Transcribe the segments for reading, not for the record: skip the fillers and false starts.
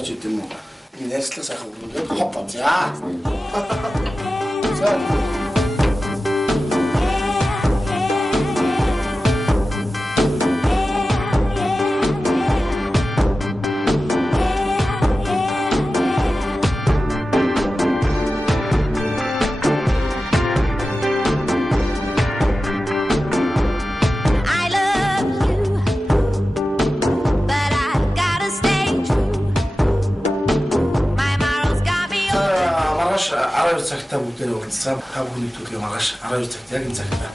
болооч гэдэг юм уу? Энэ ярьслаа сайхан өргөдөө хоппо за. За. цагтаа бүгдээ уулзсан. Та бүхний төлөө маргааш 12 цагт яг энэ цагтаа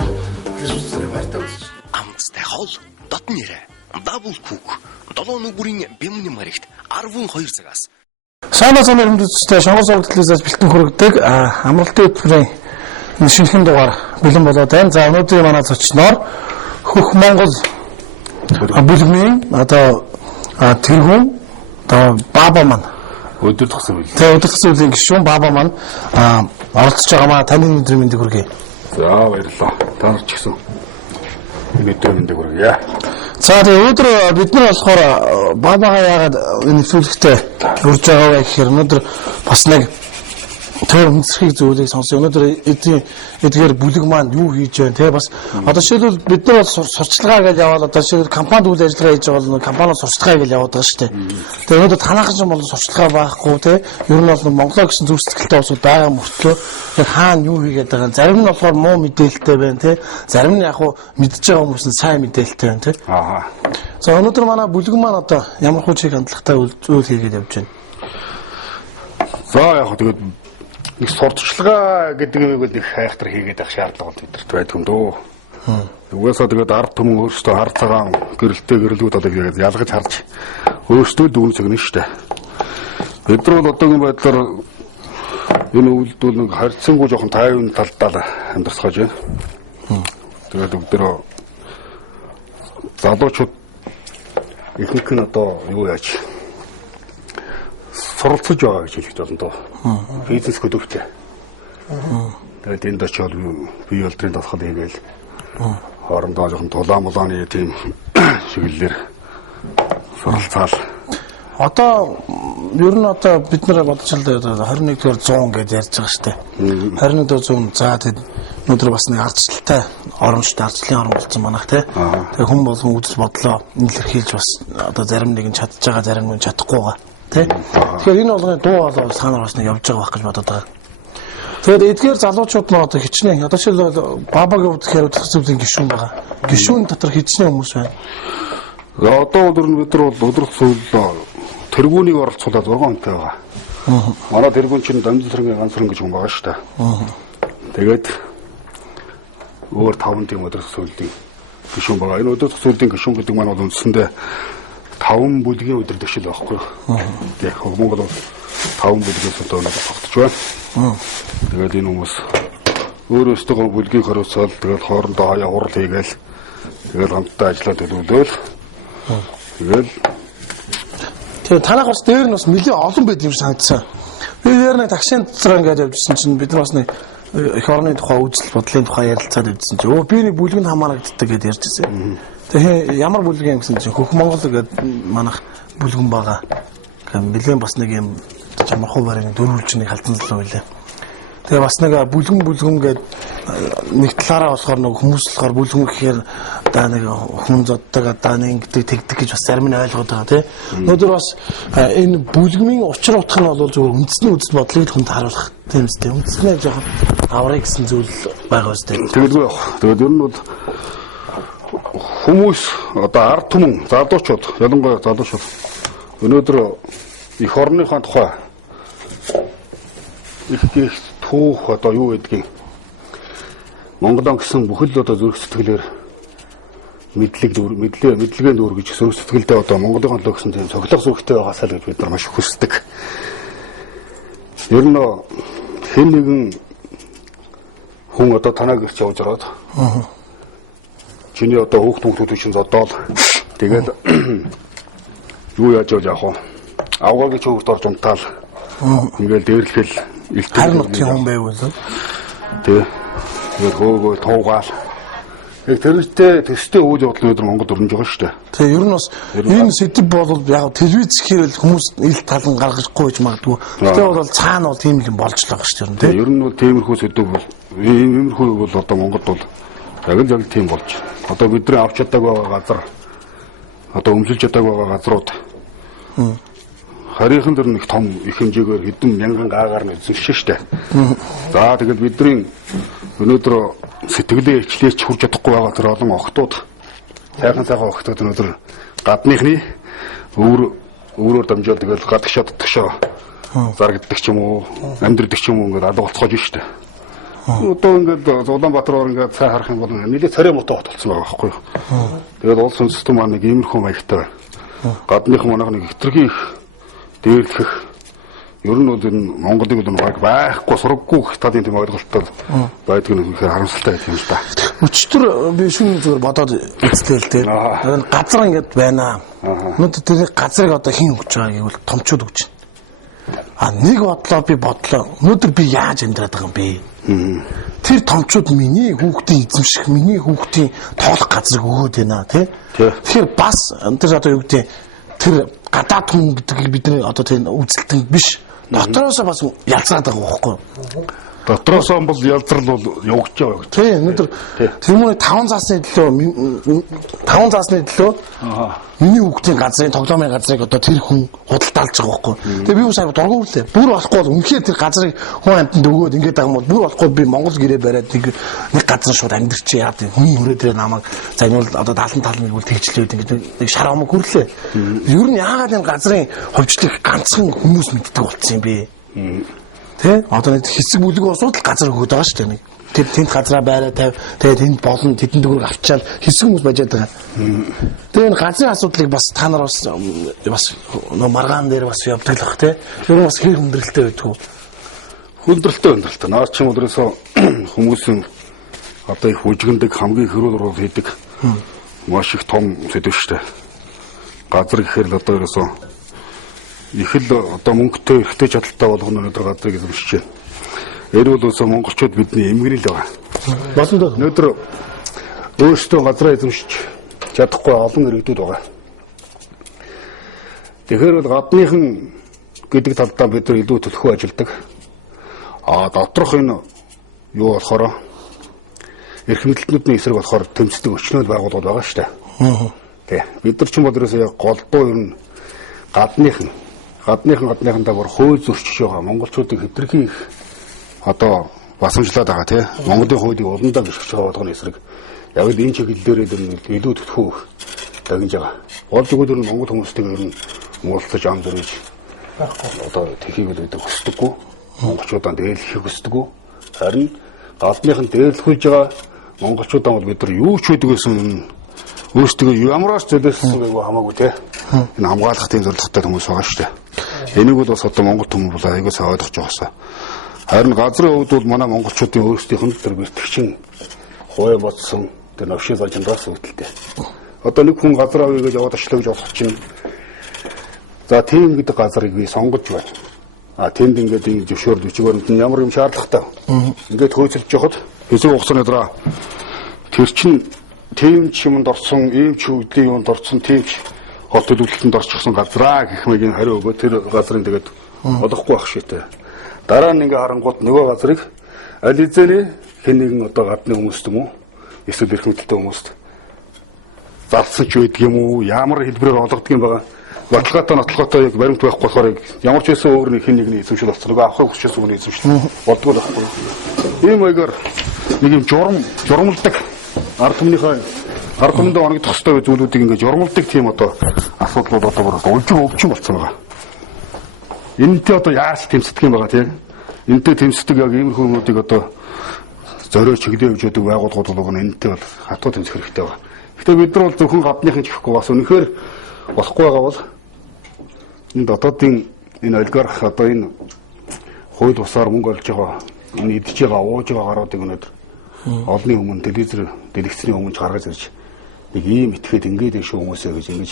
Фэйсбүүкээр баяртай үзэж байна. Амцтай хол дотн нэрэ дабл кук 7 нүгүрийн бямны маригт 12 цагаас Санаа хэмжээтэй шонгол зураг телевизээс бэлтгэн хүргэдэг амралтын хөтөлбөрийн шинэхэн дугаар бэлэн болоод байна. За өнөөдрийн манай зочноор Хөх Монгол бүлгмийн одоо тэрхүү одоо баба маань өдөр тгсэн үйл. Тэгээ өдөр тгсэн үеийн гишүүн баба маань оролцож байгаамаа таны өдрийн мэндийг хүргэе. За баярлалаа. Та нар ч гэсэн өдрийн мэндийг хүргэе. За тэгээ өдөр бид нар болохоор бабагаа яагаад энэ нэвтрүүлэгтээ урьж байгаа вэ гэхээр өнөөдөр бас нэг тэр үндэсхийг зүйлийг сонсё. Өнөөдөр эдгээр бүлэг маань юу хийж байна те бас одоо жишээлбэл бид нар бол сурчлагаа гэж яваад одоо жишээлбэл компанид үйл ажиллагаа хийж байгаа бол компаниуд сурчлагаа гэж яваад байгаа шүү дээ. Тэгээ өнөөдөр танаахан ч бол сурчлагаа байхгүй те ер нь бол Монголоо гэсэн зүг сэтгэлтэй улсууд байгаа мөртлөө яг хаана юу хийгээд байгаа зарим нь болохоор муу мэдээлэлтэй байна те зарим нь яг хуу мэдж байгаа хүмүүс нь сайн мэдээлэлтэй байна те. Аа. За өнөөдөр манай бүлэг маань одоо ямар хүчийг хандлагатай үйл хийгээд явж байна. За яг тэгээд нэг сурталчилгаа гэдэг юм бол нэг хайхтар хийгээд авах шаардлага бидэрт байдаг юм дөө. Угаасаа тэгээд ард түмэн өөрсдөө хар цагаан гэрэлтэй гэрэлгүүд одоо тэгээд ялгаж харж өөрсдөө дүүн цэгнэ штэ. Бид нар бол одоогийн байдлаар энэ үйлдэл нэг харьцангуй жоохон тайван талдаа амьдарсгаж байна. Тэгээд бүгд залуучууд ихэнх нь одоо юу яаж суралцж байгаа гэж хэлж байна доо. Бизнес хөдөлгөөнтэй. Тэгээд энд очиод бие болдрын дасгал хийгээл хоорондоо жоохон тулаан тийм шиглэлээр суралцаал. Одоо ер нь одоо бид нар бодож байлаа 21-р 100 гэж ярьж байгаа шүү дээ. 21-р 100 за тэгээд өнөөдөр бас нэг ардчлалтай оромжтой ардчлалын орон болсон манайх тий. Тэгээ хүн болгон үзэл бодлоо илэрхийлж бас одоо зарим нэг нь чадж байгаа зарим нь чадахгүй байгаа. Тэгэхээр энэ болгоны дуу хоолой санаар бас нэг явж байгаа байх гэж бодоод байгаа. Тэгээд эдгээр залуучууд нь одоо хичнээн одоо жишээлбэл бабагийн хувьд гэхээр өдөртөлийн гишүүн байгаа. Гишүүн дотор хичнээн хүмүүс байна. Одоо өдөр нь бид нар бол өдөртөл тэргүүнийг оролцуулаад 6 хүнтэй байгаа. Манай тэргүүн чинь Дамжинсрын ганцхан гэж хүн байгаа шүү дээ. Тэгээд өөр 5 тийм өдөртөлийн гишүүн байгаа. Энэ өдөртөлийн гишүүн гэдэг маань бол үндсэндээ 5 бүлгийн өдөр төшил байхгүй. Яг Монгол бол 5 бүлгээс одоо тогтож байна. Тэгээд энэ хүмүүс өөрөөсөө бүлгийг хариуцаад тэгээд хоорондоо хаяа хурал хийгээл тэгээд хамтдаа ажиллаад төлөвлөөл. Тэгээд танах бас дээр нь бас нэлээд олон байд юм санагдсан. Би дээр нэг таксинд цараа ингээд явжсэн чинь бид нар бас нэг их орны тухай үзэл бодлын тухай ярилцаад явжсэн чинь би нэг бүлгэнд хамаарагддаг гэдээ ярьжсэн. Тэгээ ямар бүлэг юм гэсэн чинь Хөх Монгол гэдэг манайх бүлгэн байгаа. Нэлээд бас нэг юм чамархуу барин дөрвөлж нэг халтан залуу байлаа. Тэгээ бас нэг бүлгэн гэдэг нэг талаараа болохоор нэг хүмүүс болохоор бүлгэн гэхээр одоо нэг хүн зоддог одоо нэг тэгдэг гэж бас зарим нь ойлгоод байгаа тийм. Өнөөдөр бас энэ бүлгмийн учир утга нь бол зөвхөн үндэсний үзэл бодлыг хүнд харуулах тийм үстэй. Үндэснээ жоохон аврыг гэсэн зүйл байгаа үстэй. Тэгэлгүй яах. Тэгээд ер нь бол хүмүүс одоо ард түмэн залуучууд ялангуяа залуучууд өнөөдөр их орныхаа тухай их түүх одоо юу гэдгийг Монголын гэсэн бүхэл одоо зүрх сэтгэлээр мэдлэгэнд өргөж зүрх сэтгэлдээ одоо Монголын төлөө гэсэн тийм цоглог зүрхтэй байгаасаа л гэж бид нар маш хүсдэг. Ер нь хэн нэгэн хүн одоо танаа гэрч явж ороод чиний одоо хүүхдүүд чинь зодоол тэгээд юу яаж явах вэ? Авгаагийн хүүхд орж унтаал ингээл дээрлэхэл харин нутгийн хүн байв үү? Тэгээд хөөгөө туугаал Яг тэрнтэй төстэй үйл явдал өнөөдөр Монгол өрнөж байгаа шүү дээ. Тэгээ ер нь бас энэ сэдв бол яг телевиз гэхээр л хүмүүс ил талан гаргахгүй гэж магадгүй. Тэгтээ бол цаана бол тийм юм болж байгаа шүү дээ. Ер нь бол тиймэрхүү сэдв бол иймэрхүү бол одоо Монголд бол яг л тийм болж. Одоо бидний авч чадаагүй байгаа газар одоо өмсөлж чадаагүй байгаа газрууд харийнхан дэр нэг том их хэмжээгээр хэдэн мянган гаагаар нь эзэмшсэн шүү дээ. За тэгээд бидний өнөөдөр сэтгэлээ ичлээч хүрч чадахгүй байгаа тэр олон охтууд сайхан охтууд өнөөдөр гадныхны өөрөөр дамжуулаад тэгэл гадагшаа зарагддаг ч юм уу амьдрдаг ч юм уу ингээд алга болцоож шүү дээ. Одоо ингээд Улаанбаатар ингээд цай харах юм бол нэлээд царай муутай хот болсон байгаа байхгүй юу. Тэгээд улс үндэстэн маань нэг иймэрхүү маягтай гадныхан манайх нэг хитрхи их дээрлэх ер нь бол энэ Монголыг бол байхгүй сургаггүй талын тийм ойлголттой байдаг нь үнэхээр харамсалтай байх юм л да. Өчтөр би шүүн зүгээр бодоод үзлээ л дээ. Газар ингээд байна. Өнөөдөр тэр газрыг одоо хэн өгч байгааг гэвэл томчууд өгч байна. Нэг бодлоо. Өнөөдөр би яаж амьдраад байгаа юм бэ? Тэр томчууд миний хүүхдийн эзэмших, миний хүүхдийн тоолох газрыг өгөөд байна тий. Тэгэхээр бас тэр одоо юу гэдэг тэр гадаад хүн гэдэг бидний одоо тэр үзэлтэн биш. Дотроос бас ялцаад байгаа байхгүй юу? Дотроос бол ялцрал бол явж байгаа. Тийм өнөөдөр тэрмээ 5 заасны төлөө миний хүүхдийн газрын тоглоомын газрыг одоо тэр хүн худалдаалж байгаа байхгүй. Тэгээ би юу сайн дургуурлаа. Бүр болохгүй бол үнэхээр тэр газрыг хүн амтнд өгөөд ингэж байгаа юм бол бүр болохгүй би Монгол гэрээ бариад нэг газар шууд амьдрчээ яа гэдэг. Хүний хүрээ дээр намайг заниул одоо 70 нэг үл тэгчлээд ингэж нэг шар амаг хүрлээ. Ер нь яагаад энэ газрын хөвчлөх ганцхан хүмүүс мэддэг болцсон юм бэ? Тэ одоо нэг хэсэг бүлэг усууд л газар өгöd байгаа шүү дээ нэг. Тэр тэнд газраа байраа тавь. Тэгээд тэнд болон тэдэн төгрөг авчаал хэсэг хүмүүс бажаад байгаа. Тэгээд энэ газрын асуудлыг бас та нар бас маргаан дээр бас явдаг л бах тэ. Тэр бас хэр хүндрэлтэй байдаг. Хүндрэлтэй. Наад чинь өдрөөсөө хүмүүсийн одоо их хүжгэндэг хамгийн хэрүүл руу хийдэг маш их том сэдв шүү дээ. Газар гэхээр л одоо ерөөсөө их л одоо мөнгөтэй ихтэй чадaltaй болгоно өнөөдөр газрыг эзэмшиж байна. Энэ бол өсөө монголчууд бидний эмгэнэл байгаа. Болно доо. Өнөөдөр өөрсдөө газраа эзэмшиж чадахгүй олон иргэдүүд байгаа. Тэгэхээр бол гадныхан гэдэг талдаа бид нар илүү төлхөө ажилладаг. Доторх энэ юу болохоор эрх мэдэлтнүүдийн эсрэг болохоор тэмцдэг өчнөл байгууллагууд байгаа шүү дээ. Тэ. Бид нар ч юм бол ерөөсөө яг голдуу ер нь гадныхандаа бүр хууль зөрчиж байгаа монголчуудыг хэвтрхи их одоо басамжлаад байгаа тий. Монголын хуулийг уландаа гიშгэж байгаа болгоны эсрэг яг л энэ чиглэлээр илүү төлхөө дагнаж байгаа. Болж өгөөд нь монгол хүмүүстэйг ер нь уулзаж ам зөрж одоо тэхийг л үүдэг хүсдэггүй. Монголчуудаа дээрлэхийг хүсдэггүй. Харин гадныхан дээрлэхүүлж байгаа монголчуудаа бол бид нар юу ч хийдэг гэсэн өөрсдөө ямараас зөлөөсөн байг хамаагүй тий. Энэ хамгаалах тийм зорилготой хүмүүс байгаа шүү дээ. Энийг бол бас одоо монгол хүмүүс бол аягаасаа ойлгож байгаасаа. Харин газрын хувьд бол манай монголчуудын өөрсдийнх нь тэр бэлтгэгчин хууй бодсон тэр навшиг зажиндаас үүдэлтэй. Одоо нэг хүн газар авъя гэж яваад очлоо гэж бодох чинь за тийм гэдэг газрыг би сонгож байна. Тэнд ингээд ингэ зөвшөөрөл өчгөөрөнд нь ямар юм шаардлагатай. Ингээд хөөцөлж явахад хэсэг хугацааны дараа тэр чин тийм ч юмд орсон, ийм ч үгдлийн юмд орсон, тийм ч хот төлөвлөлтөнд орчихсон газраа гэх мэгийн хариу өгөө тэр газрын тэгээд олохгүй байх шийтэй. Дараа нь ингээ харангууд нөгөө газрыг аль хэзээ хэн нэгэн одоо гадны хүмүүст юм уу эсвэл эрх мэдэлтэй хүмүүст зарсан ч байдаг юм уу ямар хэлбэрээр олгодог юм байгаа. Баталгаатай яг баримт байхгүй болохоор ямар ч байсан өөр нэг хэн нэгний эзэмшил болсон. Нөгөө авахыг хүсчихсэн хүний эзэмшил болдгоо байхгүй. Ийм маягаар нэг юм журмалдаг ард түмэнд оногдох ёстой зүйлүүдийг ингээ журмалдаг тийм одоо асуудлууд одоо бүр өвчин болсон байгаа. Энэтэй одоо яаж тэмцдэг юм байгаа тийм. Энэтэй тэмцдэг яг иймэрхүү хүмүүсийг одоо зорио чиглэлээ өгж яадаг байгууллагууд бол энэтэй бол хатуу тэмцэх хэрэгтэй байна. Гэхдээ бид нар бол зөвхөн гадныхын ч гэхгүй бас үнэхээр болохгүй байгаа бол энэ дотоодын энэ олигарх одоо энэ хууль бусаар мөнгө олж байгаа энэ идж байгаа ууж байгаа гаруудыг өнөөдөр олны өмнө телевизээр дэлгэцний өмнө гаргаж ирж нэг ийм итгэхэд ингээд шүү хүмүүсээ гэж ингэж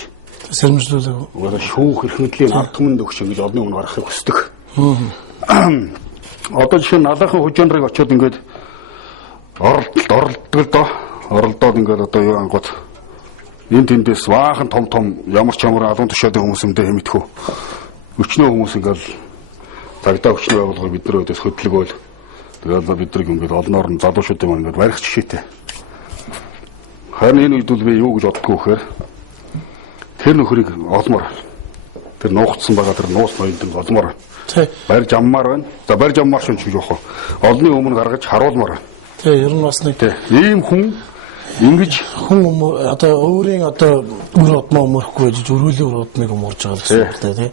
сэрэмжлүүлээ. Одоо шүүх эрх мэдлийн ард түмэнд өгч ингэж олны өмнө гаргахыг хүсдэг. Одоо жишээ нь налахын хужаанрыг очиод ингээд оролдог л доо. оролдоод ингээд одоо юу ангууд энэ тэндээс баахан том ямар ч ямар алуун тушаадын хүмүүс юмдээ хэмэтгэв. Өчнөө хүмүүс ингээд цагдаа өчнөө байгуулгыг бидний өдөөс хөдөлгөөл. Тэгээд бидний ингээд олноор нь залуучуудын маань ингээд барих жишээтэй. Харин энэ үед бол би юу гэж боддгоо гэхээр тэр нөхрийг олмоор тэр нуугдсан байгаа тэр нуус ноёнд нь олмоор барьж аммаар байна. За барьж аммаар шүнч гэж явах. Олны өмнө гаргаж харуулмаар байна. Тэгээ ер нь бас нэг ийм хүн ингэж хүн одоо өөрийн одоо үр удмаа өмөрөхгүй гэж өрөөлөө үр удмыг өмөрж байгаа гэсэн үг л дээ.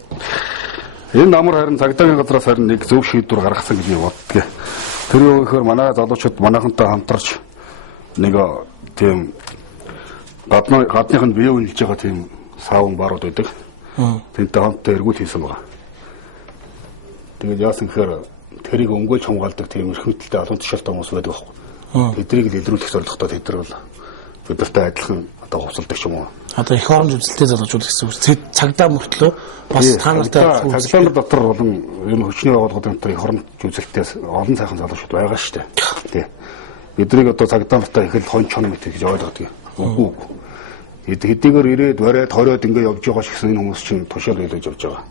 Энэ намар харин цагдаагийн газраас харин нэг зөв шийдвэр гаргасан гэж боддгийг. Тэр юу гэхээр манай залуучууд манайхантай хамтарч нэг тийм гадныханд бие үнэлж байгаа тийм саавн барууд байдаг. Тэнтэй хамтдаа эргүүл хийсэн байгаа. Тэгээд яасан гэхээр тэрийг өнгөж хамгаалдаг тийм эрхэмтэлтэй алуун тушаалтай хүмүүс байдаг байхгүй. Тэдрийг л илрүүлэх зорилготой тэдэр бол бидэртэй адилхан одоо хувцалдаг ч юм уу. Одоо их оромж үзэлтэй залуучууд гэсэн үг. Цагдаа мөртлөө бас та нартай цагдаа дотор болон ер нь хүчний байгууллагуудын их оромж үзэлтээс олон сайхан залуучууд байгаа шүү дээ. Тий. Биднийг одоо цагдаа нартай их л хон чон мэт гэж ойлгодог. Үгүй. Хэдийгээр ирээд барайд хориод ингэ явж байгаа ч гэсэн энэ хүмүүс чинь тушаал хэлж явж байгаа.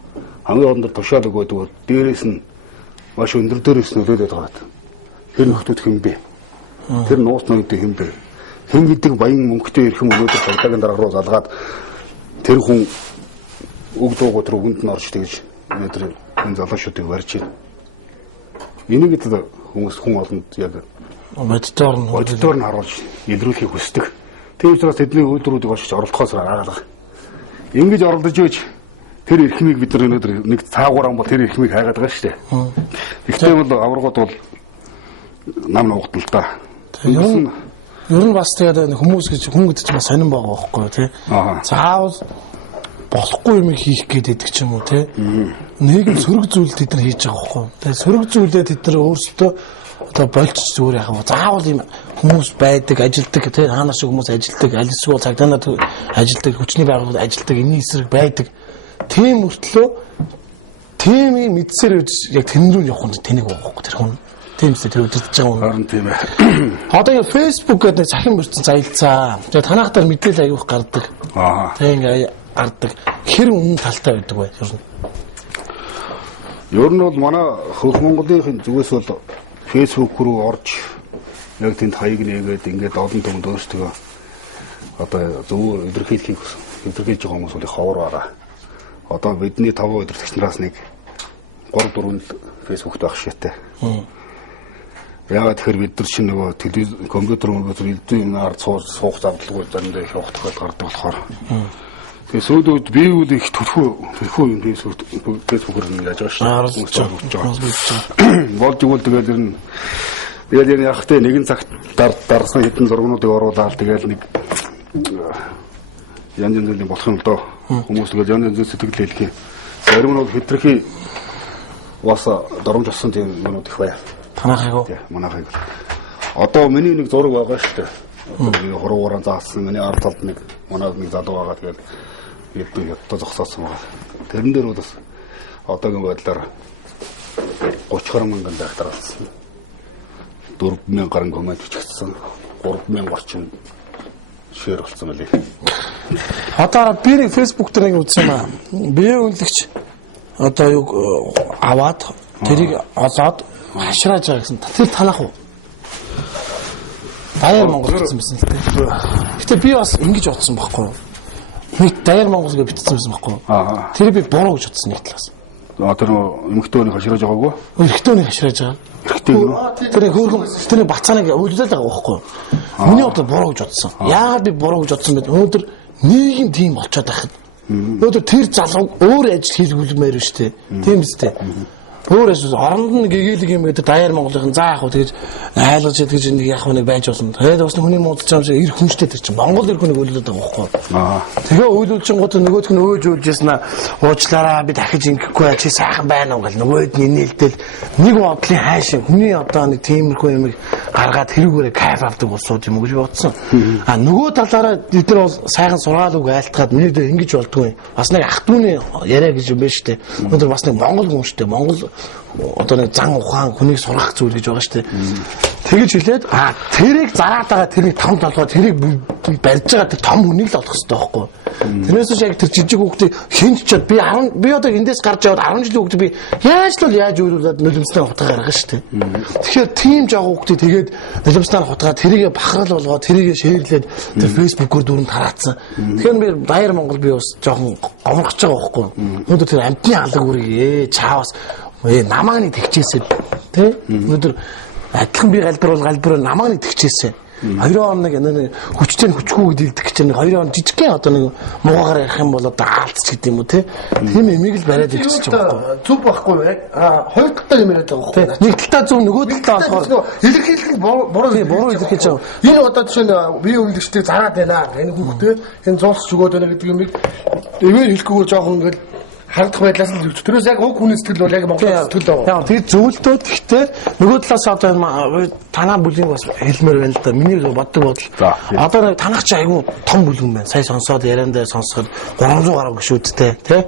Хамгийн хооронд тушаал өгөөдөг дээрээс нь маш өндөр дээрээс нөлөөлөд байгаа. Тэр нөхдүүд хэм бэ? Тэр нуус ноёд хэм бэ? Хэн гэдэг баян мөнгөтэй ирэх юм өнөөдөр цагдаагийн дарга руу залгаад тэр хүн үг дуугаа тэр үгэнд нь орж тэгж өнөөдөр энэ залуучуудыг барьж байна. Энийг л хүмүүс хүн олонд яг боддоор нь харуулж илрүүлэхийг хүсдэг. Тийм учраас тэдний үйлдвэрүүдийг олж оролдохоос гаргаалаа. Ингэж оролдож ийж тэр эрхмийг бид нар өнөөдөр нэг цаагаараа бол тэр эрхмийг хайгаад байгаа шүү дээ. Гэхдээ бол аваргууд бол нам нуугдал та. Ер нь бас тэгээд хүмүүс гэж хүн гэдэг чинь бас сонирн байгаа байхгүй тий. Заавал болохгүй юм хийх гэдэг ч юм уу тий. Нийгэм сөрөг зүйл тэд нар хийж байгаа байхгүй. Тэгээд сөрөг зүйлээ тэд нар өөрсдөө одоо болж зүгээр яхав. Заавал юм хүмүүс байдаг, ажилдаг тий. Хаанаас ч хүмүүс ажилдаг, аль эсвэл цагдаагаар ажилдаг, хүчний байгууллагад ажилдаг, энэний эсрэг байдаг. Тийм мөртлөө тийм мэдсээр яг тэн рүү явах нь тэнийг байхгүй тэр хүн. Тийм үстэй тэр үдирдэж байгаа юм. Харин тийм ээ. Одоо яг Facebook гэдэг нэг цахим бүрдсэн заялцаа. Тэгээд танахтаар мэдээлэл аявуух гардаг. Тийм ингээ гардаг. Хэр өмнө талтай байдаг бай ер нь. Ер нь бол манай хөх Монголын зүгээс бол Facebook руу орж яг тэнд хаяг нээгээд ингээд олон түмэнд өөрсдөө одоо зөв илэрхийлж байгаа хүмүүс бол ховор байгаа. Одоо бидний 5 удирдагч нараас нэг 3-4 Facebook-т байх шиэтэй. Яагаад тэгэхээр бид нар чинь нөгөө компьютер элдв юмнаар суух завдлагууд заримдаа их явах тохиол гардаг болохоор. Тэгээ сүүлд би үл их төлхөө юм Facebook-ээр нь яаж байгаа шүү. Болж игэл тэгээд яг тэ нэгэн цагт дарсан хэдэн зургуудыг оруулаад тэгээд нэг янз бүрийн болох юм л доо. Хүмүүс тэгээд янз бүрийн сэтгэл хэлхий. Зарим нь бол хитрхи бас доромж болсон тийм юмуд их бай. Танахыг манайхыг. Одоо миний нэг зураг байгаа шүү дээ. Одоо хуруугаар заасан миний ард талд нэг манай нэг залуу байгаа тэгээд ядта зогсоосон байгаа. Тэрэн дээр бол бас одоогийн байдлаар 30 мянган байхтар болсон. 4,000 гаруй коммент бичигдсэн. 3,000 орчим шеэр болсон байлээ. Одоо би нэг Facebook дээр нэг үзсэн аа. Бие үнэлэгч одоо юу аваад тэрийг олоод хашрааж байгаа гэсэн. Тэр танах уу? Даяар Монгол гэсэн байсан л дээ. Гэтэ би бас ингэж бодсон байхгүй юу? Нэг Даяар Монгол гэж бичсэн байсан байхгүй юу? Тэр би буруу гэж бодсон нэг талаас. Тэр эмхтөөний хашрааж байгаагүй? Эмхтөөний хашрааж байгаа. Тэр хөөрхөн тэр бацааныг үйлдэл байгаа байхгүй юу? Миний бодлоо буруу гэж бодсон. Яагаад би буруу гэж бодсон бэ? Өнөөдөр нийгэм тийм болчиход байхад. Өнөөдөр тэр залуу өөр ажил хийлгүүлмээр байна шүү дээ. Тийм үстэй. Өөрөөс оронд нь гэгээлэг юм гэдэг Даяар Монголын заах уу тэгэж айлгаж тэгэж нэг яг нэг байж болно. Тэгээд бас хүний муудалж байгаа юм шиг эр хүнштэй тэр чинь Монгол эр хүнийг үйлдэлээд байгаа байхгүй. Тэгээ үйлдэлжингууд нөгөөдг нь өөж яснаа уучлаараа би дахиж ингэхгүй чи сайхан байна уу гэл нөгөөд нь нээлтэл нэг бодлын хайшин хүний одоо нэг тиймэрхүү юм гаргаад тэрүүгээрээ кайф авдаг болсууд юм гэж бодсон. Нөгөө талаараа бид нар бол сайхан сургаал үг айлтгаад миний дэ ингэж болдгүй. Бас нэг ах дүүний яриа гэж юм байна шүү дээ. Өнөөдөр бас нэг Монгол хүн шүү дээ. Монгол одоо нэг зан ухаан хүнийг сурах зүйл гэж байгаа шүү дээ. Тэгэж хэлээд тэрийг зараад байгаа тэрийг том толгой тэрийг барьж байгаа тэр том хүнийг л олох хэрэгтэй байхгүй. Тэрнээс ч яг тэр жижиг хүүхдийг хинч чад би одоо эндээс гарч яваад 10 жилийн хүүхдийг би яаж өөрөөлөд нулимстай хутгаа гаргана шүү дээ. Тэгэхээр тийм жоо хүүхдийг тэгээд нулимстай хутгаа тэрийг бахархал болгоод тэрийг шеэрлээд тэр фэйсбүүкээр дөрөнд тараацсан. Тэгэхээр би Баяр Монгол би бас жоохон гомрохж байгаа байхгүй. Өнөөдөр тэр амтны алга үрийг чаавас намааг нэг тэгчээсэй тий өнөөдөр адилхан би галбир намааг нэг тэгчээсэй 2 он нэг хүчтэй хүчгүй гэдэг гэж нэг 2 он жижигхэн одоо нэг муугаар ярих юм бол одоо аалцч гэдэг юм уу тий тийм эмийг л бариад ирчихэж байгаа байхгүй зүг байхгүй яг хоёр талтай юм яриад байгаа байхгүй нэг талтай зөв нөгөө талтай болохоор илэрхийлэх нь буруу илэрхийлж байгаа энэ одоо жишээ нь бие үнэлэгчдийг зараад байна энэ хүүхдээ энэ зулсч өгөөд байна гэдэг юмыг эвээр хэлэхгүйгээр жоохон ингээд хардах байдлаас нь зүгт. Тэрээс яг уг хүний сэтгэл бол яг Монгол сэтгэл байгаа. Яг тэр зөвлөлтөө гэхдээ нөгөө талаас одоо танаа бүлгийн бас хэлмээр байна л да. Миний боддог бодол. Одоо танах ч айгүй том бүлгэн байна. Сая сонсоод яриан дээр сонсоход 300 гаруй гişүүдтэй тий?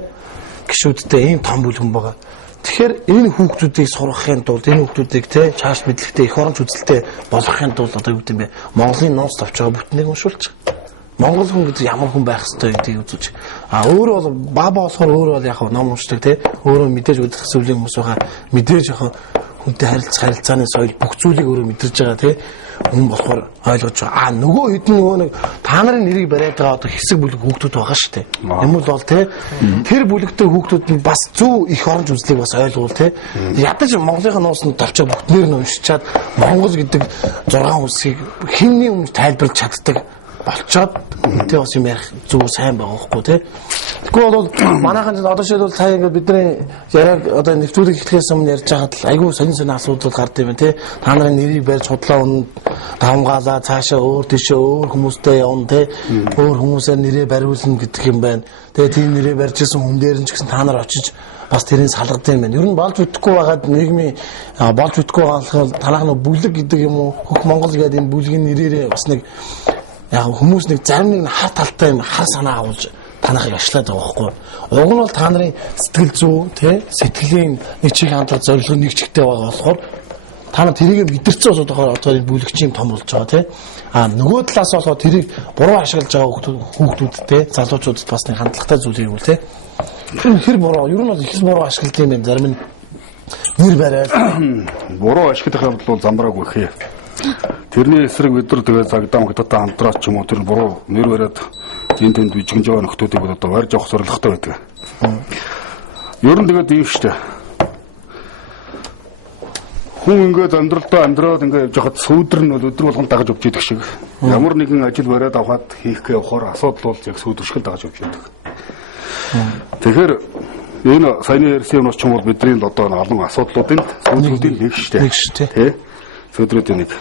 Гişүүдтэй ийм том бүлгэн байгаа. Тэгэхээр энэ хүүхдүүдийг сургахын тулд энэ хүүхдүүдийг тий чааш мэдлэгтэй эх оронч үзэлтэй болгохын тулд одоо юу гэдэг юм бэ? Монголын нууц тавьж байгаа бүтнийг уншуулчих. Монгол хүн гэдэг ямар хүн байх ёстой гэдгийг үзүүлж. Өөрөө бол баба болохоор өөрөө бол яг ном уншдаг тий. Өөрөө мэдээж өдөрт сүлийн хүмүүс байгаа. Мэдээж яг хүнтэй харилцааны соёл бүх зүйлийг өөрөө мэдэрж байгаа тий. Хүн болохоор ойлгож байгаа. Нөгөө хэдэн нөгөө нэг та нарын нэрийг бариад байгаа одоо хэсэг бүлэг хүүхдүүд байгаа шүү дээ. Юм бол тий. Тэр бүлэгтэй хүүхдүүд нь бас зөв их оронч үзлийг бас ойлгуул тий. Ядаж Монголын нуусанд тавчаа бүгднээр нь уншичаад Монгол гэдэг 6 үсгийг хинний өмнө тайлбарлаж чаддаг болчоод үнтэй бас юм ярих зүг сайн байгаа байхгүй тий. Тэгвэл бол манайхан одоо шийдвэл сая ингээд бидний яриаг одоо нэвтрүүлэг эхлэхээс өмнө ярьж байгаад л айгүй сонин асуудал гард юм тий. Та нарын нэрийг барьж худлаа унаа давмгаалаа цаашаа өөр тийшээ өөр хүмүүстэй явна тий. Өөр хүмүүсээр нэрээ бариулна гэдэг юм байна. Тэгээ тийм нэрээ барьж исэн хүн дээр нь ч гэсэн та нар очиж бас тэрийг салгадсан юм байна. Ер нь болж үтгэхгүй байгаад нийгмийн болж үтгэхгүй байгаа танах нэг бүлэг гэдэг юм уу хөх Монгол гэдэг энэ бүлгийн нэрээрээ бас нэг яг хүмүүс нэг зарим нэг хар талтай юм хар санаа агуулж танахыг ашлаад байгаа байхгүй. Уг нь бол та нарын сэтгэл зүй тий сэтгэлийн нэг чиг хандлага зорилго нэг чигтэй байгаа болохоор та нар тэрийг мэдэрсэн болоод байгаа одоо энэ бүлэгчийн том болж байгаа тий. Нөгөө талаас болохоор тэрийг буруу ашиглаж байгаа хүүхдүүдтэй залуучуудад бас нэг хандлагатай зүйл юм уу тий. Тэр буруу ер нь бол их буруу ашиглаж юм байна зарим нь нэр бариад буруу ашиглах явдал бол замбраагүй хээ. Тэрний эсрэг бид нар тэгээ цагдаа магдтаа хамтраад ч юм уу тэр буруу нэр бариад энэ тэнд бичгэнж байгаа нөхдүүдийг бол одоо барьж авах зорилготой байдаг. Ер нь тэгээд ийм штэ. Хүн ингээд амьдралдаа ингээд явж хахад сүүдэр нь бол өдөр болгон дагаж явж идэх шиг. Ямар нэгэн ажил бариад авахад хийх гээ явахаар асуудал бол яг сүүдэр шиг дагаж явж идэх. Тэгэхээр энэ саяны ярьсан юмнаас ч юм бол бидний л одоо олон асуудлуудын сүүдрүүдийн нэг штэ. Тэ? Сүүдрүүдийн нэг.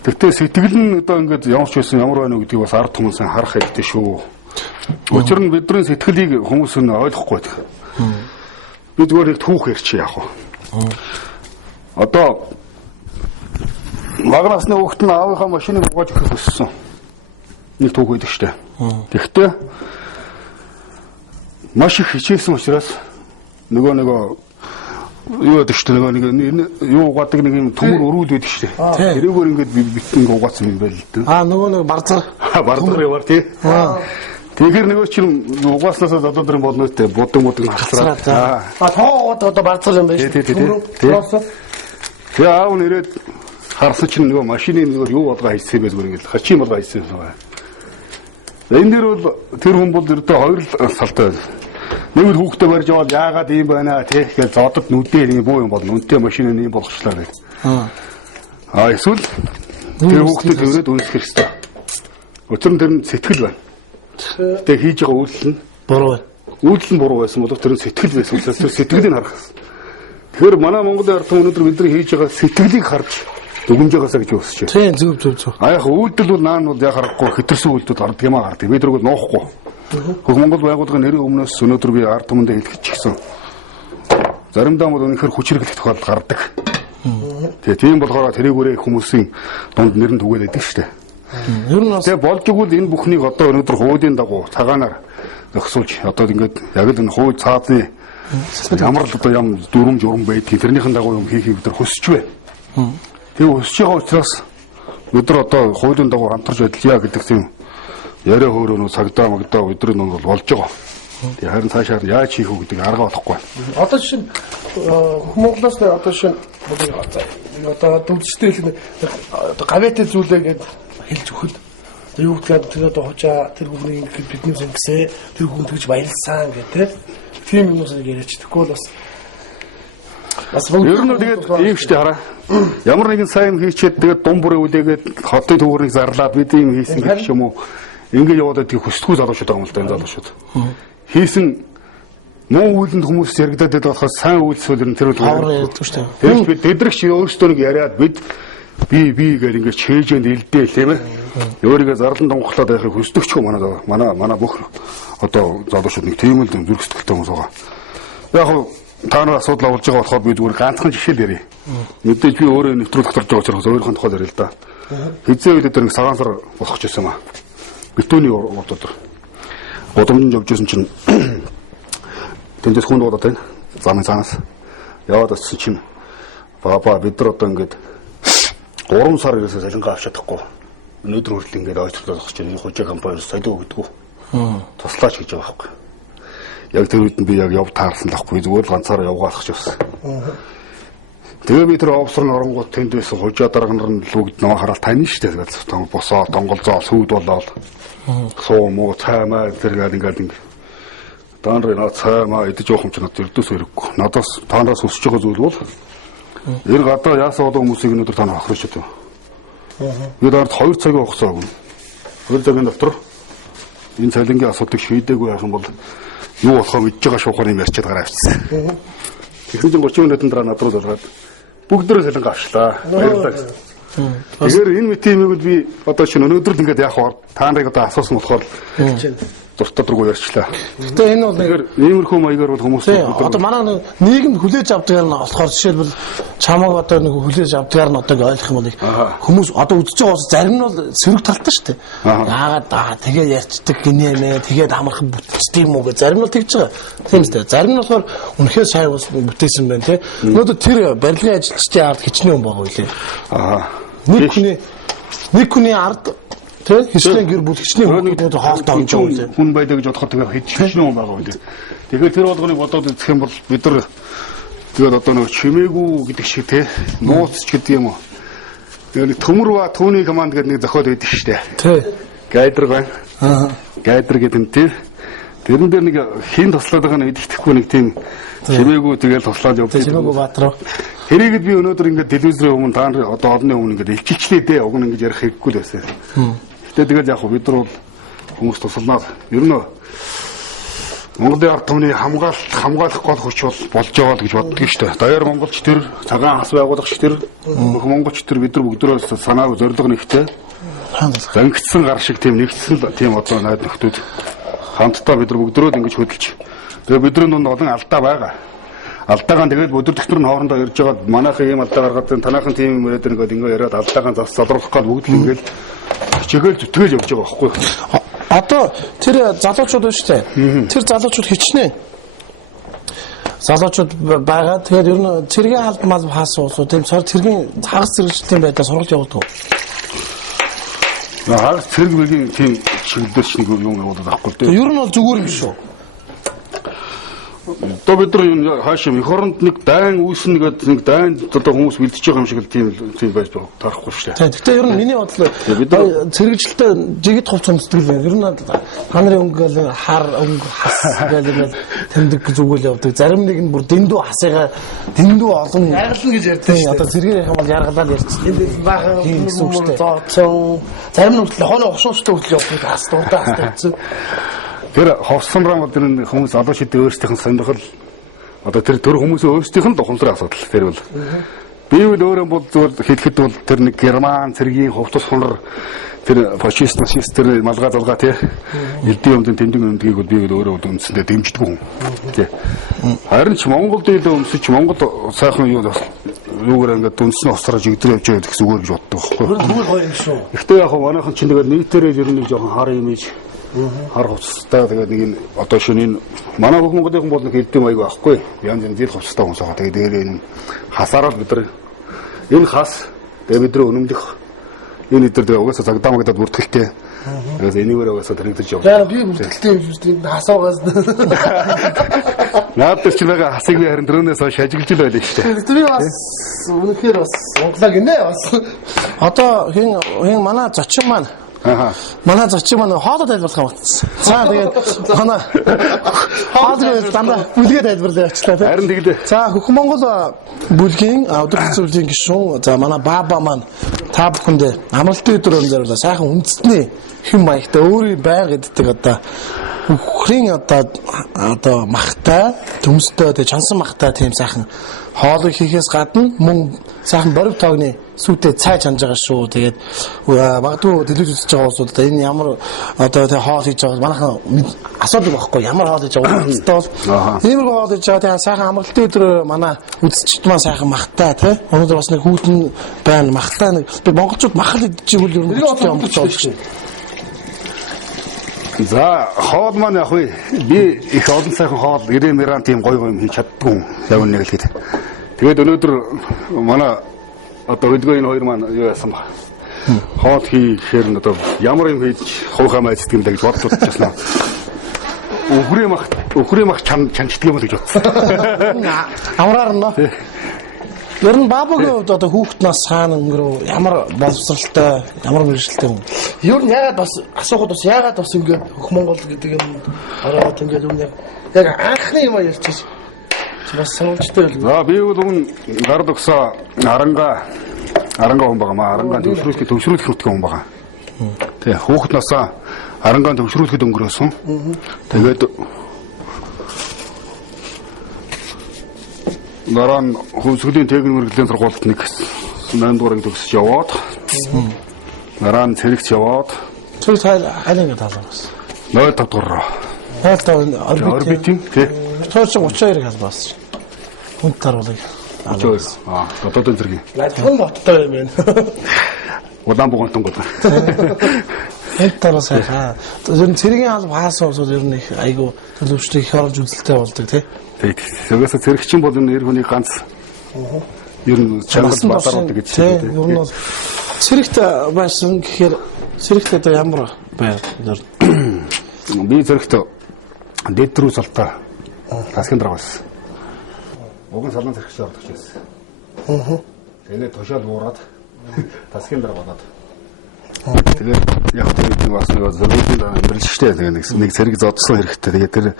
Тэгтээ сэтгэл нь одоо ингээд ямар ч байсан ямар байна уу гэдгийг бас ард хүмүүс харах хэрэгтэй шүү. Учир нь бидний сэтгэлийг хүмүүс нь ойлгохгүй байдаг. Бид зүгээр их түүх ярьчих яах вэ? Одоо магнасны хүүхэд нь аавынхаа машиныг угааж өгөх хүссэн. Нэг түүх байдаг штэ. Тэгтээ маш их хичээсэн учраас нөгөө юу гэдэг чинь нэг юу угаадаг нэг юм төмөр өрүүл байдаг шүү дээ. Тэрүүгээр ингээд битэн угаацсан юм байл л дээ. Нөгөө барзар яваар тий. Тэгэхээр нөгөө чинь угааснаас одоо тэр болно үстэй будаг харцраад. Тоо одоо барзар юм байна шүү дээ. Тэгээ аав нэрээд харсан чинь нөгөө машины нөгөө юу болгоо хийсэн юм бэ зүгээр ингээд хачин болгоо хийсэн юм байна. Энэ дэр бол тэр хүн бол ердөө хоёр салтай байна. Нэг л хүүхдээ барьж аваад яагаад ийм байна тий гэж зодод нүдээ нэг буу юм болно. Үнтэй машины ийм болгочлаа гэж. Эсвэл тэр хүүхдээ тэрээд үнсэх хэрэгтэй. Өчигдөр тэр сэтгэл байна. Тэ хийж байгаа үйлдэл нь буруу байна. Үйлдэл нь буруу байсан бол тэр сэтгэл байсан учраас тэр сэтгэлийг харах хэрэгтэй. Тэгэхээр манай Монголын ард түмэн өнөөдөр бидний хийж байгаа сэтгэлийг харж дүгнж байгаасаа гэж өсөж байна. Тийм зөв. Яг үйлдэл бол наан бол яг харахгүй хэтэрсэн үйлдэл гардаг юм аа гардаг. Бид тэрийг нуухгүй. Хөх Монгол байгууллагын нэрийн өмнөөс өнөөдөр би ард түмэндээ хэлэх гэсэн. Заримдаа бол үнэхээр хүчрхийлэх тохиолдол гардаг. Тэгээ тийм болохоор тэрийгээрээ хүмүүсийн дунд нэр нь түгээд байдаг шүү дээ. Ер нь тэгээ болж игэл энэ бүхнийг одоо өнөөдөр хуулийн дагуу цагаанаар зохисуулж одоо ингээд яг л энэ хууль цаазны ямар л одоо юм дүрм журм байдгийг тэрнийхэн дагуу юм хийхийг бид нар хүсэж байна. тэг өсөж байгаа учраас бид нар одоо хуулийн дагуу хамтарч ажиллая гэдэг тийм яриа хөөрөнөө цагдаа магдаа бидний нэг бол болж байгаа. Тэг харин цаашаар яаж хийх үү гэдэг арга болохгүй. Одоо жишээ Монголоос одоо жишээ одоо дүнжтэй хэлэх одоо гавьяатай зүйлээ гээд хэлж өгөхөд юу гэдгээр тэр одоо хожаа тэр хүүхний ингээд бидний зөнгөсөө тэр хүн тэгж баярлсан гэх тийм юмс яриач. Тэгэхгүй бол бас ер нь тэгээд ийм штэ хараа. Ямар нэгэн сайн хийчихэд тэгээд дум бүрээ үлээгээд хотын төвөрийг зарлаад бид ийм хийсэн гэх юм уу. Ингээд яваад тийг хүсдэггүй залуучууд байгаа юм л да энэ залуучууд. Хийсэн муу үйлэнд хүмүүс яригадаад байдаг болохоос сайн үйлсэл ер нь тэр хавар ярьдаг штэ. Тэгээд бид дэдрэгч өөрсдөө нэг яриад бид би гэж ингээд чэйжэнд илдээ тийм ээ. Өөрийгөө зарлан донголоод байхыг хүсдэгч хөө манай бүх одоо залуучууд нэг тийм л зүрх сэтгэлтэй хүмүүс байгаа. Яг хөө та нар асуудал олж байгаа болохоор би зүгээр ганцхан жишээ л ярив. Мэдээж би өөрөө нэвтрүүлэх төрж байгаа учраас өөрийнхөө тухай ярил л да. Хизээ үед тэр нэг сагаан сар босгож ирсэн маа. Битүүний урд өдөр. Удамжинд явж ирсэн чинь тэндээс хүн дуудаад байна. Замын цаанаас яваад очсон чинь баба бид нар одоо ингээд 3 сар ирээсээ салингаа авч чадахгүй. Өнөөдөр хүртэл ингээд ойцолтой болох чинь энэ хожоо компаниас солио өгдөг. Туслаач гэж байгаа байхгүй. Яг тэр үед нь би яг яв таарсан л байхгүй. Зүгээр л ганцаараа явгаалах ч байсан. Тэгээ би тэр офсор нь оронгууд тэндээс хожоо дарга нар нь лүгд нөө хараад тань штэ тэгэл том босоо донголзоо сүйд болоод суу муу цаймаа зэрэг ингээд таанрын цаймаа идэж явах юм чинь өрдөөс хэрэггүй. Надаас таанаас өсөж байгаа зүйл бол энэ гадаа яасан олон хүмүүсийг өнөөдөр та нар ахрах шүү дээ. Бид ард 2 цагийн хугацаа өгнө. 2 цагийн дотор энэ цалингийн асуудыг шийдээгүй байх юм бол юу болохоо мэдж байгаа шуухаар юм ярьчаад гараа авчихсан. Тэгсэн чинь 30 минутын дараа над руу зоргаад бүгдөө цалингаа авчлаа. Баярлалаа гэсэн. Тэгэхээр энэ митимийг би одоо чинь өнөөдөр л ингээд яах вэ? Та нарыг одоо асуусан болохоор дуртай дургу ярьчлаа. Гэтэ энэ бол тэгэхээр иймэрхүү маягаар бол хүмүүс одоо манай нийгэм хүлээж авдгаар нь болохоор жишээлбэл чамаг одоо нэг хүлээж авдгаар нь одоо ойлгох юм бол хүмүүс одоо үзэж байгаа бас зарим нь бол сөрөг талтай шүү дээ. Яагаад тэгээ ярьцдаг гинэ тэгээд хамархан бүтцдэг юм уу гэж зарим нь бол тэгж байгаа. Тийм үстэй. Зарим нь болохоор үнэхээр сайн ус бүтээсэн байна те. Өнөөдөр тэр барилгын ажилчдын ард хичнээн байгаа үлээ. Нэг хүний ард тэ хичнээн гэр бүл хичнээн хүүхдүүд хоолтой онж байгаа хүн байдаг гэж бодоход тэгээд хичнээн байгаа үлээ. Тэгэхээр тэр болгоныг бодоод үзэх юм бол бид нар тэгээд одоо нэг чимээгүй гэдэг шиг те нууцч гэдэг юм уу. Тэгээд төмөр ба түүний команд гэдэг нэг зохиол байдаг шүү дээ. Тий. Гайдар байна. Гайдар гэдэг нь тий. Тэрэн дээр нэг хин туслаад байгаа нэг идэхгүй нэг тийм чимээгүй тэгээд туслаад явдаг. Чимээгүй Баатар. Тэрийг би өнөөдөр ингээд телевизрийн өмнө та нар одоо олонний өмнө ингээд илчилчлээ дээ. Уг нь ингэж ярих хэрэггүй л байсан. Гэтэ тэгэл яг бид нар бол хүмүүс тусалнаа. Ер нь Монголын ард түмний хамгаалах гол хүч болж байгаа л гэж боддог шүү дээ. Даяар монголч тэр, цагаан хас байгуулагч тэр, бүх монголч тэр бид нар бүгдөө санааг зориг нэгтэй. Зангидсан гар шиг тийм нэгдсэн тийм одоо найд нөхдүүд хамтдаа бид нар бүгдөө ингэж хөдөлж. Тэгээ бидний дунд олон алдаа байгаа. Алдаагаа тэгээд өдөр тутмын хоорондоо ярьж байгаа манайхын ийм алдаа гаргаад танайхан тийм юм яриад нэг ингэ яриад алдаагаа залруулах гал бүгд л ингээл чигээр зүтгэж явж байгаа байхгүй. Одоо тэр залуучууд байна шүү дээ. Тэр залуучууд хичнээн. Залуучууд байгаа. Тэгээд ер нь цэргийн алд мал хаасан уусуу тийм цэргийн хагас зэрэгжилтийн байдлаар сургалт явуулдаг. Хагас цэргийн тийм чиглэлч нэг юм явуулдаг байхгүй тийм. Ер нь бол зүгээр юм шүү. Одоо бид нар хаашаа эх оронд нэг дайн үүснэ гэдэг нэг дайн одоо хүмүүс бэлдэж байгаа юм шиг л тийм байж байгаа тарахгүй шүү дээ. Тэгтээ ер нь миний бодлоо цэрэгжилтээ жигэд хувц өмсдөг л байна. Ер нь та нарын өнгөл хар өнгө хас гэдэг тэмдэг зүгэл явдаг. Зарим нэг нь бүр дэндүү хасыгаа дэндүү олон яргална гэж ярьдаг шүү дээ. Одоо цэргийн юм бол яргалаад ярьчих. Энд баахан зооцсон. Зарим нь хоноо усуустай хөтлөж явдаг хас дуртай хас. Тэр ховсонроо тэр хүмүүс залуучууд өөрсдийнх нь сонирхол одоо тэр хүмүүсийн өөрсдийнх нь ухамсарын асуудал тэр бол би бол өөрөө бол зүгээр хэлэхэд бол тэр нэг герман цэргийн хувцас хонор тэр фашист тэр малгай залгаа тий элдийн өмдөн тэмдэг өмдгийг бол би бол өөрөө өмсөндөө дэмждэг хүн тий харин ч Монголд илүү өмсөж Монгол сайхан юугаар ингээд өмснө усраж игдрээ явж байгаа гэсэн үгээр гэж боддог байхгүй. Зүгээр гоё юм шүү. Гэхдээ яг манайхан чинь тэгэл нийтээрээ ер нь нэг жоохон хар имиж хар хувцастай тэгээд нэг энэ одоо шинэ манай бүх монголын бол нэг элдэн маяг байхгүй янз янз зээл хувцастай хүмүүс байгаа. Тэгээд дээр энэ хасаараа бид нар энэ хас Тэгээ бидний өнөмлөх энэ өдөр тэгээ угаасаа цагдаа магдаад бүртгэлтэй. Тэгээс энийгээр угаасаа тэрэгдэж явна. За би бүртгэлтэй юм шүү дээ. Хасаагаас. Наадтай ч байгаа хасыг би харин тэрнээс хойш ажиглаж л байлаа шүү дээ. Би бас үнэхээр бас монголоо гинэ бас. Одоо хин манай зочин маань манай зочин маань хоолой тайлбарлах юм утсан. За тэгээд манай хоолой дандаа бүлгээ тайлбарлаа явчлаа тийм. Харин тэгэлээ. За Хөх Монгол бүлгийн өдөр төсөвлийн гишүүн за манай баба маань та бүхэндээ амралтын өдрөөр зориулаа сайхан үндэсний хэм маягтай өөрийн байнга иддэг одоо Хөхрийн одоо махтай төмстэй тэг чансан махтай тийм сайхан хоолыг хийхээс гадна мөн сайхан борив тоогны сүйтэй цай чанж байгаа шүү. Тэгээд магадгүй телевиз үзэж байгаа улсууд энэ ямар одоо тэг хоол хийж байгаа манайхан асуудаг байхгүй ямар хоол хийж байгаа гэдэгт бол иймэрхүү хоол хийж байгаа тэг сайхан амралтын өдөр манай үзэгчд маань сайхан махтай тий өнөөдөр бас нэг хүүтэн байна махтай нэг би монголчууд махал идчихвэл ер нь юм болж байна. За хоол маань яг би их олон сайхан хоол 90 миран тийм гоё юм хийж чаддгүй явна нэг л хэд. Тэгээд өнөөдөр манай одоо өдгөө энэ хоёр маань юу яасан ба. Хоол хийхээр одоо ямар юм хийж хуухаа майцдаг юм да гэж бодож байна. Өхрээ мах чанчдаг юм л гэж бодсон. Амраар нь. Ер нь бабагийн хувьд одоо хүүхднээс хаана өнгөрөө ямар боловсралтай ямар мэргэжилтэй юм. Ер нь ягаад бас асуухад бас ягаад бас ингээд Хөх Монгол гэдэг юм ороод ингээд юм яг анхны юм ярьчих. Бас сонирхолтой байл. За би бол өмнө гар догсоо аранга хүн байгаа маа. Арангаан төвшрүүлэх нүтгэн хүн байгаа. Тэг хүүхднээс арангаан төвшрүүлэхэд өнгөрөөсөн. Тэгээд дараа нь хөвсгөлийн техник мэргэжлийн сургуульд нэг 8 дугаарыг төгсөж яваад дараа нь цэрэгт яваад цэрэгт хайланга таалаас 05 дугаар орбитийн тий 32 халбаас хүнд таруулыг одоогийн зэрэг лайхан боттой юм байна. Улаанбаатар гол. Энд тараас хаа ер нь цэргийн алба хаасан усууд ер нь их айгу төлөвчтэй их оруулж үзэлтэй болдог тий. Тэгээс цэрэгчин бол энэ хүний ганц ер нь чанар бадарууд гэж тийм. Ер нь бол цэрэгт байсан гэхээр цэрэгт одоо ямар байв? Би цэрэгт дэд рүү салтаа тасгийн дараа байсан. Уган салан цэрэгч ордог ч байсан. Тэгээд тушаал буураад тасгийн дараа болоод. Тэгээд яг тэр бас нэг зөвлөлийн амьдралчтай нэг зэрэг зодсон хэрэгтэй. Тэгээд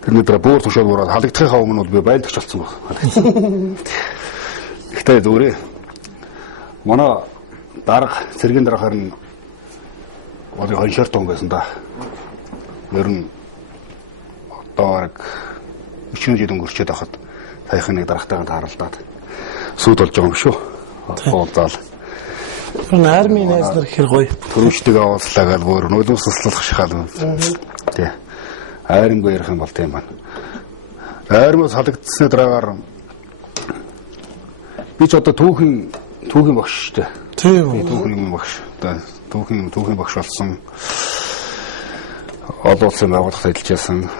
тэрний дараа буур тушаал буураад халагдахынхаа өмнө бол би байлдагч болсон баг. Ихтэй зүрээ. Манай дарга цэргийн дараа харин одоо хоншорт он байсан да. Ер нь одоо 40 жил өнгөрчөөд байхад саяхан нэг даргатайгаа тааралдаад сүйд болж байгаа юм шүү. Уулзаал. Армийн найз нар ихэр гоё. Төрөмчтэйгээ уулзлаагаад бүр нулимс туслах шахал. Тий. Айрангуй ярих юм бол тийм байна. Айрмаас халагдсны дараагаар би ч одоо түүхийн багш шүү дээ. Тийм. Түүхийн багш. Түүхийн багш болсон. Олон улсын байгууллагад ажиллаж байсан.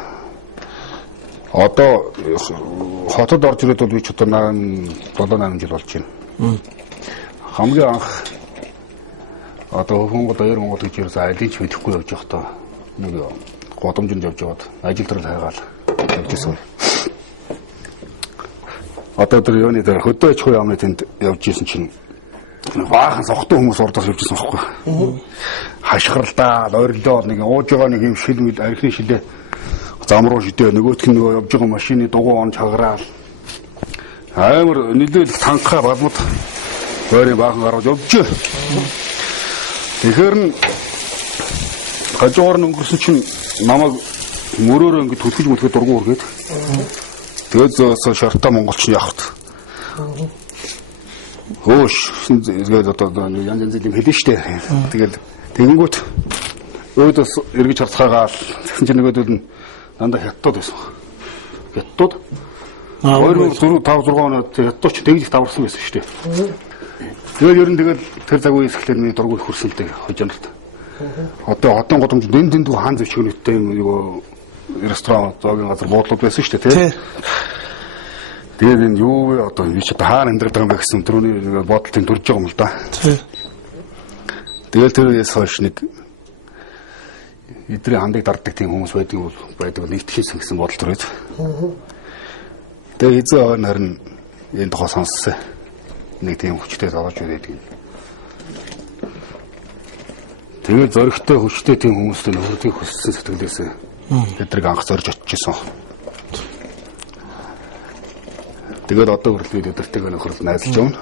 Одоо хотод орж ирээд бол би ч одоо 7-8 жил болж байна. Хамгийн анх одоо Монгол Баяр Монгол гэж ерөөсөө айлын ч мэдэхгүй явж явахдаа нэг годомжинд явж яваад ажил төрөл хайгаал явж ирсэн. Одоо тэр юуны дээр хөдөө аж ахуйн яамны тэнд явж ирсэн чинь баахан сохтой хүмүүс урдаас явж ирсэн байхгүй. Хашгиралдаа ойрлоо нэг ууж байгаа нэг юм шил мэд архины шилээ зам руу шидээ нөгөөтх нь нөгөө явж байгаа машины дугуй он чагараал амар нэлээд танхаа балмууд өөрийн баахан гараад явж. Тэгэхээр нь хажуугаар нь өнгөрсөн чинь намайг мөрөөрөө ингэ төлхөж дургуун үргээд тэгээд зөөсө шартаа монголч явахт. Хөөш тэгээд одоо янз янз юм хэлнэ штэ. Тэгээд тэгэнгүүт өөдөөс эргэж харцгаагаал тэгсэн чинь нөгөөдөл нь дандаа хятад байсан. Хятад 2004 5 6 оноод хятадч тэгж даварсан байсан штэ. Тэгээд ер нь тэгэл тэр цаг үеэс эхлээд миний дургуй хөрсөлтэй хожоонолт. Одоо хотын годомж дэнд хаан зөвчгөнөттэй юм юу ресторан зоогийн газар буудлууд байсан шүү дээ тий. Тэгээд энэ юу вэ одоо би ч одоо хаана амьдрах юм бэ гэсэн түрүүний бодолтын төрж байгаа юм л да. Тэгэл тэрээс хойш нэг эдрийн хандыг дарддаг тийм хүмүүс байдаг нэгтгэсэн гэсэн бодол төрөөд. Тэгээд эзэн аваа нарийн энэ тухай сонссон. Нэг тийм хүчтэй залууч байдаг юм. Тэгээд зөрөгтэй хүчтэй тийм хүмүүстэй нөхөрдгийг хүссэн сэтгэлээс тэдрийг анх зорж очижсэн. Тэгээд одоо хүртэл бид өдөртэйг нөхөрл найзалж байна.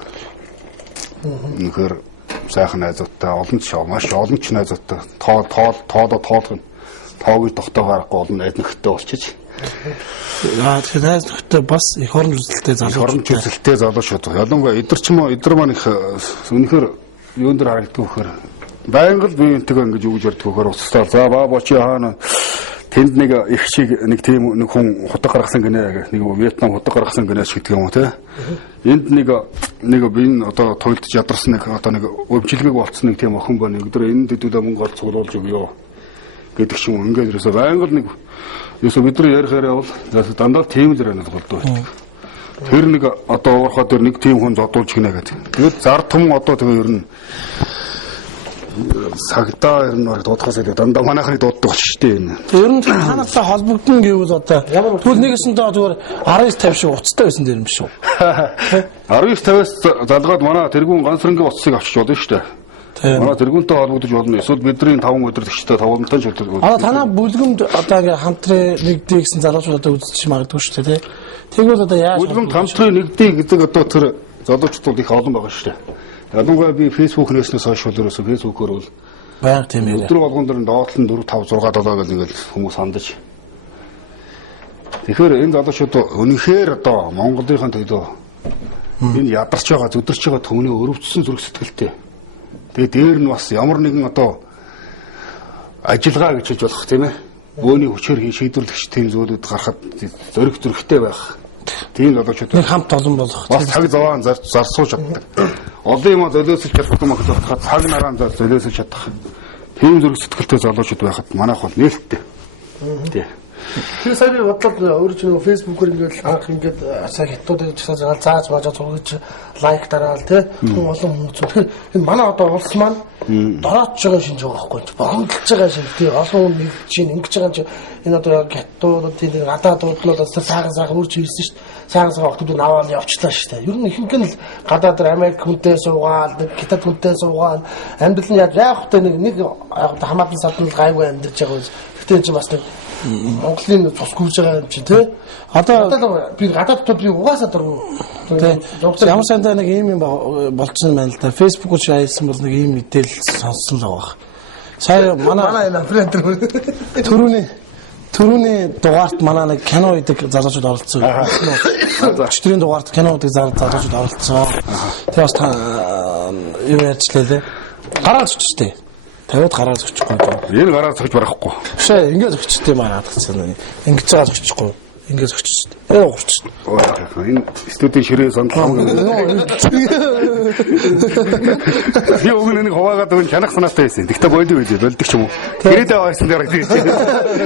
Нөхөр сайхан найзуудтай маш олон ч найзуудтай тоог тогтоогооргүй олон найз нөхдөд болчих. Тэгэхээр найз нөхдөд бас их орон үзэлтэй залуучууд. Ялангуяа эдгээр маань их үнэхээр юун дээр харагддаг вөхөр. Байнга л биентэйгээ ингэж юу гэж ярьдаг вөхөр уцтаар. За баабочи хаана тэнд нэг их шиг нэг тийм нэг хүн хутга гаргасан гинэ нэг Вьетнам хутга гаргасан гинэ ч гэдэг юм уу те. Энд нэг би одоо тойлдож ядарсан нэг одоо нэг өвчлөгийг болцсон нэг тийм охин байна. Өдөр энд дэдүүдээ мөнгө олж цуглуулж өгөө гэдэг шиг ингээд ерөөсөө байнга л нэг ерөөсөө бидний ярихаараа бол дандаа тийм л ярианал болдог байдаг. Тэр нэг одоо уурхаа дээр нэг тийм хүн зодуулж гинэ гэдэг. Тэгээд зар том одоо тэгээ ер нь сагдаа ер нь дуудахаас илүү дандаа манайхны дууддаг болчих шүү дээ энэ. Ер нь танартай холбогдно гэвэл одоо тэгвэл нэгэсэндээ зүгээр 1950 шиг уцтай байсан дээр юм биш үү? 1950-аас залгаад манай тэргүүн ганцрангийн уцсыг авчиж болно шүү дээ. Манай тэргүүнтэй холбогдож болно. Эсвэл бидний 5 өдөртөгчтэй 5 тань шүлдэг. Танаа бүлгэмд одоо ингээ хамтран нэгдээ гэсэн залуучууд одоо үзэж магадгүй шүү дээ. Тэгвэл одоо яаж бүлгэмд хамтран нэгдээ гэдэг одоо тэр залуучууд их олон байгаа шүү дээ. Ялангуяа би Facebook нээснээс хойш өөрөөсөө Facebook-оор бол баяр тийм ээ. өдөр болгон дээр доотлон 4 5 6 7 гэж ингээл хүмүүс хандаж. Тэгэхээр энэ залуучууд үнэхээр одоо Монголынхаа төлөө энэ ядарч байгаа зүдэрч байгаа төвний өрөвдсөн зүрх сэтгэлтэй. Тэгээ дээр нь бас ямар нэгэн одоо ажиллагаа гэж хэлж болох тийм ээ. Бөөний хүчээр шийдвэрлэгч тийм зүйлүүд гарахад зөрөх зөрөхтэй байх. Тийм залуучууд нэг хамт олон болох. Бас цаг зовоон зарсууж чаддаг. Олон юм золиосож чаддаг юм болоход цаг нарaan золиосож чадах. Тийм зүрх сэтгэлтэй залуучууд байхад манайх бол нээлттэй. Тий. Тэр сайн би бодлоо өөрөөр Facebook-оор ингээд анх ингээд сая хятадууд гэсэн загаал зааж маажаа зургиж лайк дараал тий хүн олон хүмүүс тэгэхээр энэ манай одоо улс маань дороодж байгаа шинж байгаа байхгүй бонгодж байгаа шинж тий олон хүн нэг чинь ингэж байгаа чинь энэ одоо хятадууд тий гадаадууд нь саахан үрж хийсэн шүү дээ саахан октодод аваад явчлаа шүү дээ ер нь ихэнх нь л гадаад Америк хүнтэй суугаал хятад хүнтэй суугаал амьдрал нь яг хөтэй нэг хамаатан садан гайгүй амьдарч байгаа үз гэтээ энэ бас Монголын цус гүйж байгаа юм чи тий. Одоо би гадаад би угаасаа дургу. Ямар сандаа нэг ийм юм болчихсон байна л да. Facebook-д шаасан бол нэг ийм мэдээлэл сонссон л байгаа. Сая манай энэ фрэнд түрүүний дугаарт манай нэг кино хийдэг залуучууд оролцсон. Өчтөрийн дугаарт кино хийдэг залуучууд оролцсон. Тэгээ бас юу ярьчлаа лээ. Гараад өчтэй. Тавиад гараа зөгчихгүй. Энэ гараа зөгч барахгүй. Шээ, ингээд зөгчтэй маань хатгацсан. Ингэж байгаа зөгчихгүй. Ингээд зөгчсөн. Урч. Энэ студийн ширээ сондлоо. Би өгнө нэг хуваагаад өгн чанах санаатай байсан. Тэгтээ болдог байлдаг ч юм уу. Гэрээдээ авсан дээр гэдэг чинь.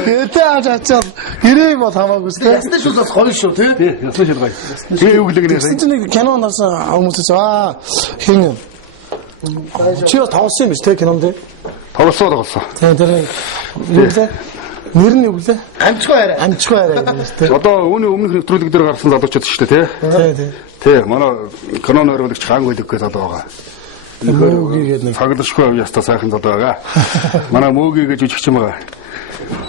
Гэрээдээ авч ачаал гэрээ бол хамаагүй шүү. Ясны шул бас гоё шүү тий. Тий, ясны шул гоё. Тэгээ өглөг нэ. Нэг кино нарсан хүмүүсээс хин чи тавсан юм биш те кинонд те тоглосон. Тэр нэр нь юу лээ? Амчгүй арай те. Одоо үүний өмнөх нэвтрүүлэг дээр гарсан залуучууд шүү дээ те. Тий, манай канон өрөөлөгч хаан гүйлэггүй залуу байгаа. Мөөгийг нэг цаглашгүй яста сайхан залуу байгаа. Манай мөөгийг гэж үжигч юм байгаа.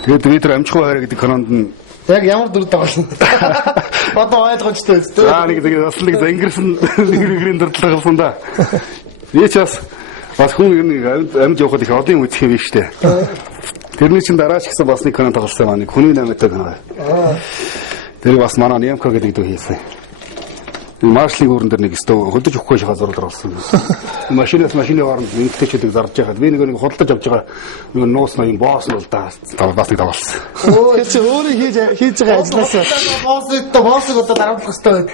Тэгээд бид тэр амчгүй арай гэдэг канонд нь яг ямар дүр тоглосон. Одоо ойлгомжтой үст. Нэг бас нэг зангирсан нэгрийн дурдлага болсон да. Яачаас бас хүн амьд явахад их олон юм үзэх юм биш үү? Тэрний чинь дараа ч гэсэн бас нэг канал тоглосон маань хүний наймтай канал. Тэр бас манай Нямка гэдэг дүү хийсэн. Маршлиг өрн дээр нэг өстөө хөдөж өгөхгүй шахаа зурлал болсон. Машинаас машины хооронд нэгтгэждэг зарж байхад би нэг худалдаж авч байгаа нэг нуус ноён босс нь бол да бас нэг давалсан. Тэр чи өөрөө хийж байгаа ажлаасаа боссыг одоо дарамтлах хэрэгтэй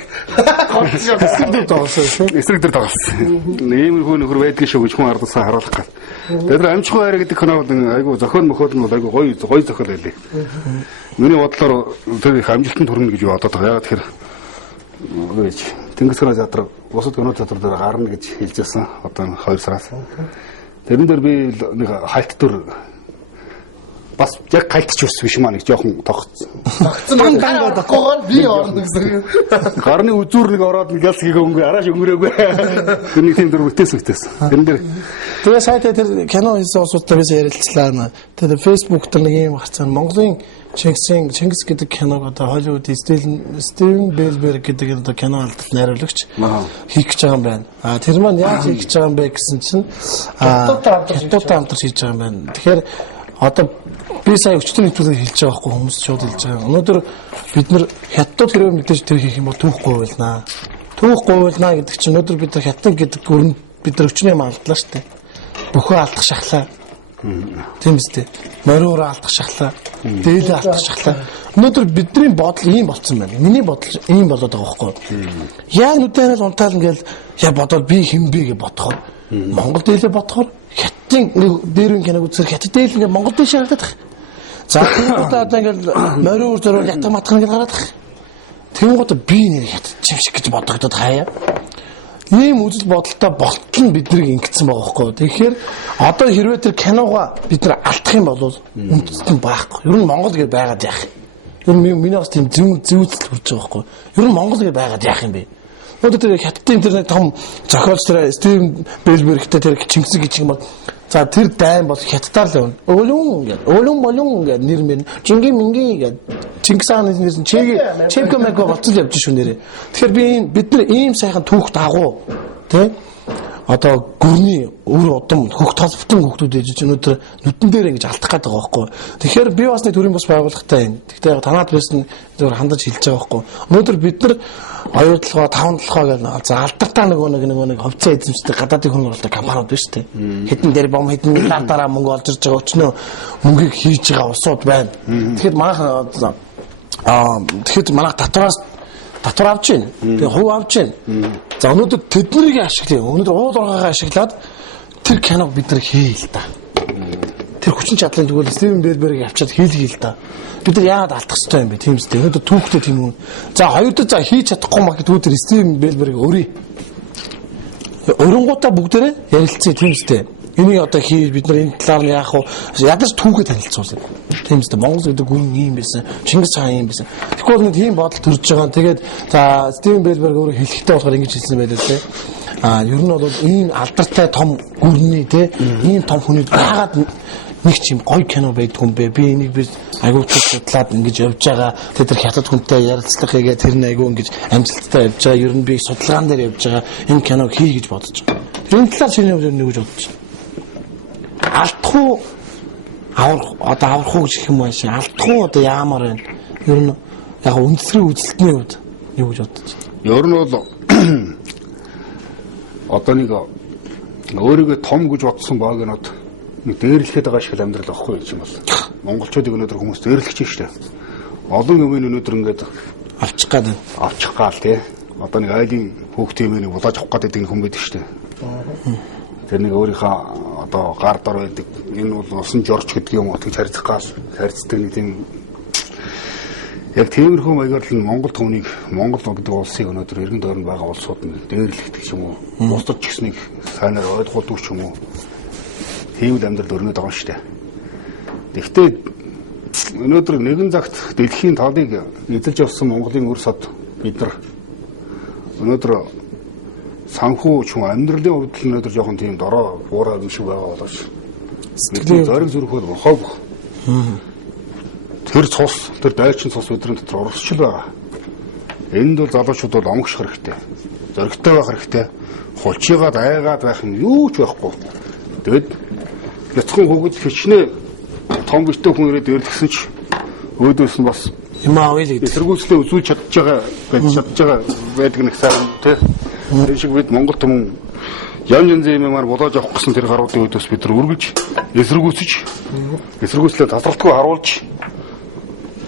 байдаг. Эсрэг дээр давалсан. Иймэрхүү нөхөр байдгийн шүү гэж хүн ардсаа харуулах гал. Тэр амжихуй арай гэдэг кино айгу зохиол мөхөл нь айгу гоё зохиол байлээ. Миний бодлоор тэр их амжилтанд хүрнэ гэж бодоод байгаа. Яг тэгэхээр гэж Тэнгис хааны театр бусад кино театр дээр гарна гэж хэлжсэн. Одоо 2 сараас. Тэрэн дээр би нэг хальт төр бас яг хальтч ус биш маа нэг жоохон тогтсон. Тогтсон гаргахгүйгээр би орно гэсэн. Гарны үзүүр нэг ороод нэг ялсгийг өнгөө араш өнгөрөөгүй. Тэр нэг тийм дөр бүтээсэн. Тэрэн дээр тэгээ сайтаа тэр кино хийсэн усуудтай biz ярилцлаа. Тэгээд Facebook дээр нэг юм гарцсан. Монголын Чингис гэдэг киног одоо Холливуд Стивен Spielberg гэдэг одоо кино алдарт найруулагч хийх гэж байгаа юм байна. Тэр маань яаж хийх гэж байгаа юм бэ гэсэн чинь хятадтай хамтарч хийж байгаа юм байна. Тэгэхээр одоо би сая өчтөр нэвтрүүлэг хэлж байгаа байхгүй хүмүүс шууд хэлж байгаа. Өнөөдөр бид нэр хятад хэрэг мэдээж тэр хийх юм бол түүхгүй байлнаа. Түүхгүй байлнаа гэдэг чинь өнөөдөр бид нар хятад гэдэг өрөнд бид нар өчнөө юм алдлаа шүү дээ. Бүхөө алдах шахлаа. Тийм үстэй. Мориор алдах шахлаа. Дээлээ алдах шахлаа. Өнөөдөр бидний бодол ийм болцсон байна. Миний бодол ийм болоод байгаа байхгүй. Яг нүдэнэл унтаал ингээл я бодвол би хэм бэ гэж бодохоор Монгол дээлээ бодохоор хятадын дээрэн киног үзэх хятад дээл ингээ Монгол дээл шаардаад байгаа. За одоо ингээл мориор зөрөөр ятг матгах ингээ гараад байгаа. Тэнгууд би нэр хятад чим шиг гэж бодогдоод хаяа. Ийм үзэл бодолтой болтол нь биднийг ингэсэн байгаа байхгүй. Тэгэхээр одоо хэрвээ тэр киногоо бид нар алдах юм бол үндэстэн байхгүй. Ер нь Монгол гэж байгаад яах юм. Ер нь миний бас тийм зүүцэл хүрч байгаа байхгүй. Ер нь Монгол гэж байгаад яах юм бэ? Өнөөдөр тэр хятадын интернет том зохиолч тэр Стивен Spielberg-тэй тэр Чингис гэж юм бол за тэр дайн бол хятадаар л явна. Болон гэдэг нэр мэн Чинги минги гэдэг Чингис хааны нэр нь Чемко болцол явж шүү нэрээ. Тэгэхээр бид нар ийм сайхан түүх дагуу тий одоо гүрний өр удам хөх толбтон хүүхдүүд ээж өнөөдөр нүдэн дээр ингэж алдах гээд байгаа байхгүй. Тэгэхээр би бас нэг төрлийн бас байгууллагатай юм. Гэхдээ танаад байсан зөвөр хандаж хэлж байгаа байхгүй. Өнөөдөр бид нар 2 толгой 5 толгой гэж за алдартай нэг ховцоо эзэмшдэг гадаадын хөрөнгө оруулалт компаниуд биш үү? Хэдэн дээр бом хэдэн миллиардаараа мөнгө олж ирж байгаа өчнөө мөнгийг хийж байгаа усууд байна. Тэгэхээр манайх татвар авч байна. Тэгээ хувь авч байна. За өнөөдөр тэднийг ашиглая. Өнөөдөр уул уургаагаа ашиглаад тэр киног бид нар хийе л да. Тэр хүчин чадлын тэгвэл Стивен Spielberg авчаад хийлгий л да. Бид нар яагаад алдах хэрэгтэй юм бэ? Тийм үстэй. Өнөөдөр түүхтэй тийм үү. За хоёр дахь за хийж чадахгүй маа гэдэг үгээр Стивен Spielberg өрий. Өрөнгуудаа бүгдээрээ ярилцъя тийм үстэй. Энийг одоо бид нар энэ талаар нь яах вэ? Ядаж түүхээ танилцуулсан. Тийм үстэй. Монгол гэдэг гүрэн ийм байсан. Чингис хаан ийм байсан. Тэгэхгүй нэг тийм бодол төрж байгаа. Тэгээд за Стивен Spielberg өөрөө хэлэхдээ болохоор ингэж хэлсэн байлаа те. Ер нь бол ийм алдартай том гүрний те ийм том хүний яагаад нэг ч юм гоё кино байдаг юм бэ? Би энийг би айгуутгаж судлаад ингэж явж байгаа. Тэр хятад хүнтэй ярилцлага хийгээ тэр нь айгуу ингэж амжилттай явж байгаа. Ер нь би судалгаан дээр явж байгаа. Энэ киног хий гэж бодож байгаа. Энэ талаар чиний хувьд нэг гэж бодож байна. Алдах уу аврах уу гэх юм байна шээ. Алдах уу одоо яамаар байна. Ер нь яг үндэсрийн үзэлтний хувьд юу гэж бодож байна. Ер нь бол одоо нэг өөрийгөө том гэж бодсон багийнууд нэг дээрлэхэд байгаа шиг амьдрал авахгүй гэж юм бол монголчуудыг өнөөдөр хүмүүс дээрлэж шүү дээ. Олон юм өнөөдөр ингээд авчих гал тий. Одоо нэг айлын хүүхдийн нэг булааж авах гэдэг нэг хүн байдаг шүү дээ. Тэр нэг өөрийнхөө одоо гар дор байдаг энэ бол усан жорч гэдэг юм уу гэж харьцдаг нэг тийм яг тиймэрхүү маягаар л Монгол түүнийг Монгол гэдэг улсыг өнөөдөр эргэн тойронд байгаа улсууд нь дээрлэхдэг ч юм уу бусдад ч гэснийг сайнаар ойлгуулдаг ч юм уу тийм л амьдрал өрнөд байгаа шүү дээ. Гэхдээ өнөөдөр нэгэн цагт дэлхийн талыг эзэлж авсан Монголын өр сод бид нар өнөөдөр санхүү ч юм амьдралын хувьд л өнөөдөр жоохон тийм дорой буураа юм шиг байгаа болооч бидний зориг зүрхүүд бохоо. Тэр цус, тэр дайчин цус өдрийн дотор урсчил байгаа. Энд бол залуучууд бол омгш хэрэгтэй. Зоригтой байх хэрэгтэй. Хулчигаад айгаад байх юм юу ч байхгүй. Тэгэд яцхан хөгөд хичнээн том биштэй хүн ирээд ирлгсэн ч өөдөөс нь бас юм аавь л гэдэг. Эсэргүүцлээ үзүүлж чадж байгаа байдаг нэг сайн тий. Тэр шиг бид Монгол түмэн янз юмар болоож авах гэсэн тэр гаруудын өөдөөс бид нар үргэлж эсэргүүцлээ таталтгүй харуулж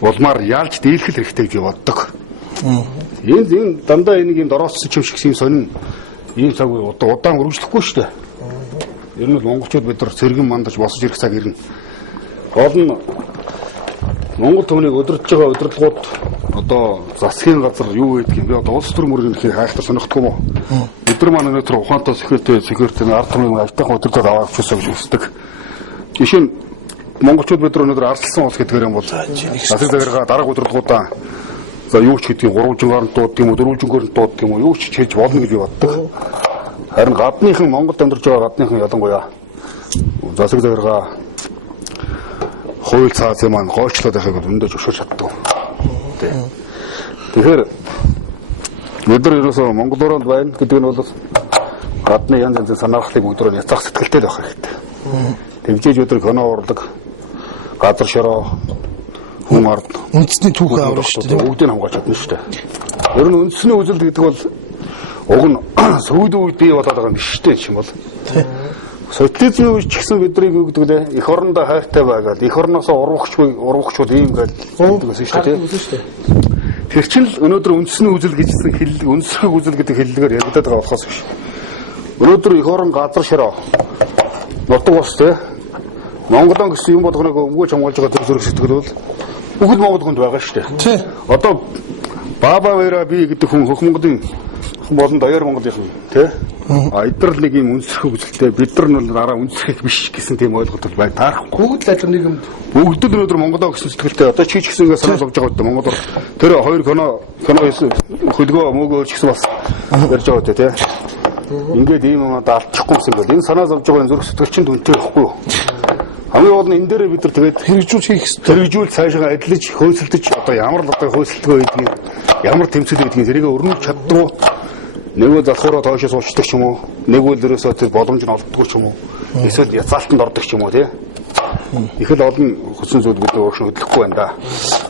улмаар яалж дийлхэл хэрэгтэй гэж боддог. Энэ дандаа энийг юм дороосч юм шиг юм сонин ийм цаг удаан үргэлжлэхгүй шүү дээ. Ер нь монголчууд бид нар цэргэн мандаж босож ирэх цаг ирнэ. Гол нь Монгол төвнийг удирдах байгаа удирдлагууд одоо засгийн газар юу гэдэг юм бэ? Одоо улс төр мөрөнд их хайхтар сонирхдгүй юм уу? Бид нар маань өнөөдөр ухаантай секреттэй ард түмний аятайхан удирдлага аваад авчихсан гэж үздэг. Жишээ нь монголчууд бид нар өнөөдөр арслсан улс гэдгээр юм бол засаг захиргаа дарга удирдлагуудаа за юу ч гэдгийг 3 жингээр дууддаг юм уу, 4 жингээр дууддаг юм уу, юу ч хийж болно гэж би боддог. Харин гадныхан Монголд амьдарч байгаа гадныхан ялангуяа засаг захиргаа хууль цаазын маань гоочлоод байхыг өндөө зөвшөөрч чаддаг. Тэгэхээр бид нар ерөөсөө Монгол орнд байна гэдэг нь бол гадны янз янзын санаахлыг бүгдөө яцах сэтгэлтэй байх хэрэгтэй. Тэгжээж өдөр кино урлагдаг газар шороо хүн ард үндэсний түүхээ авах шүү дээ. Бүгдийг хамгаалж чадна шүү дээ. Ер нь үндэсний үзэл гэдэг бол уг нь сүүлийн үед бий болоод байгаа юм биш дээ юм бол. Социализмын үеч гэсэн бидний юу гэдэг лээ эх орондоо хайртай байгаад эх орноосоо урвахчуд ийм гэдэг байсан шүү дээ. Тэр чинь л өнөөдөр үндэсний үзэл гэжсэн хэл үндэслэх үзэл гэдэг хэллэгээр яригадаад байгаа болохоос биш. Өнөөдөр эх орон газар шороо нутаг ус те Монголын гэсэн юм болгоныг өмгөөж хамгаалж байгаа төр зүрх сэтгэл бол бүгд Монгол хүнд байгаа шүү дээ. Одоо Баба Вера би гэдэг хүн хөх Монголын болон даяар Монголын тий эдгээр нэг юм үндэслэх үзэлтэй бид нар нь дараа үндэслэх биш гэсэн тийм ойлголт бол бай таарахгүй. Бүгд л ажил нийгэм бүгд л өнөөдөр Монголоо гэсэн сэтгэлтэй одоо чи ч гэсэн ингэ санаа зовж байгаа гэдэг Монгол тэр хоёр кино хөлгөө мөгөө өөрчлөсөн бас ярьж байгаа тий ингээд ийм юм одоо алдчихгүй юм бол энэ санаа зовж байгаа зүрх сэтгэл чинь дүнтэй байхгүй юу? Хамгийн гол нь энэ дээр бид нар тэгээд хэрэгжүүлж хийх хэрэгтэй. Хэрэгжүүл цаашаа адилж хөөцөлдөж одоо ямар л одоо хөөцөлтгөө байдгийг ямар тэмцэл байдгийг зэрэг өрнөж чаддгүй. Нэг үл залхуураа тоошоо суучдаг ч юм уу, нэг үл ерөөсөө тэр боломж нь олддгүй ч юм уу. Эсвэл яцаалтанд ордог ч юм уу тий. Их л олон хүчин зүйл бид өөр хөдлөхгүй байна да.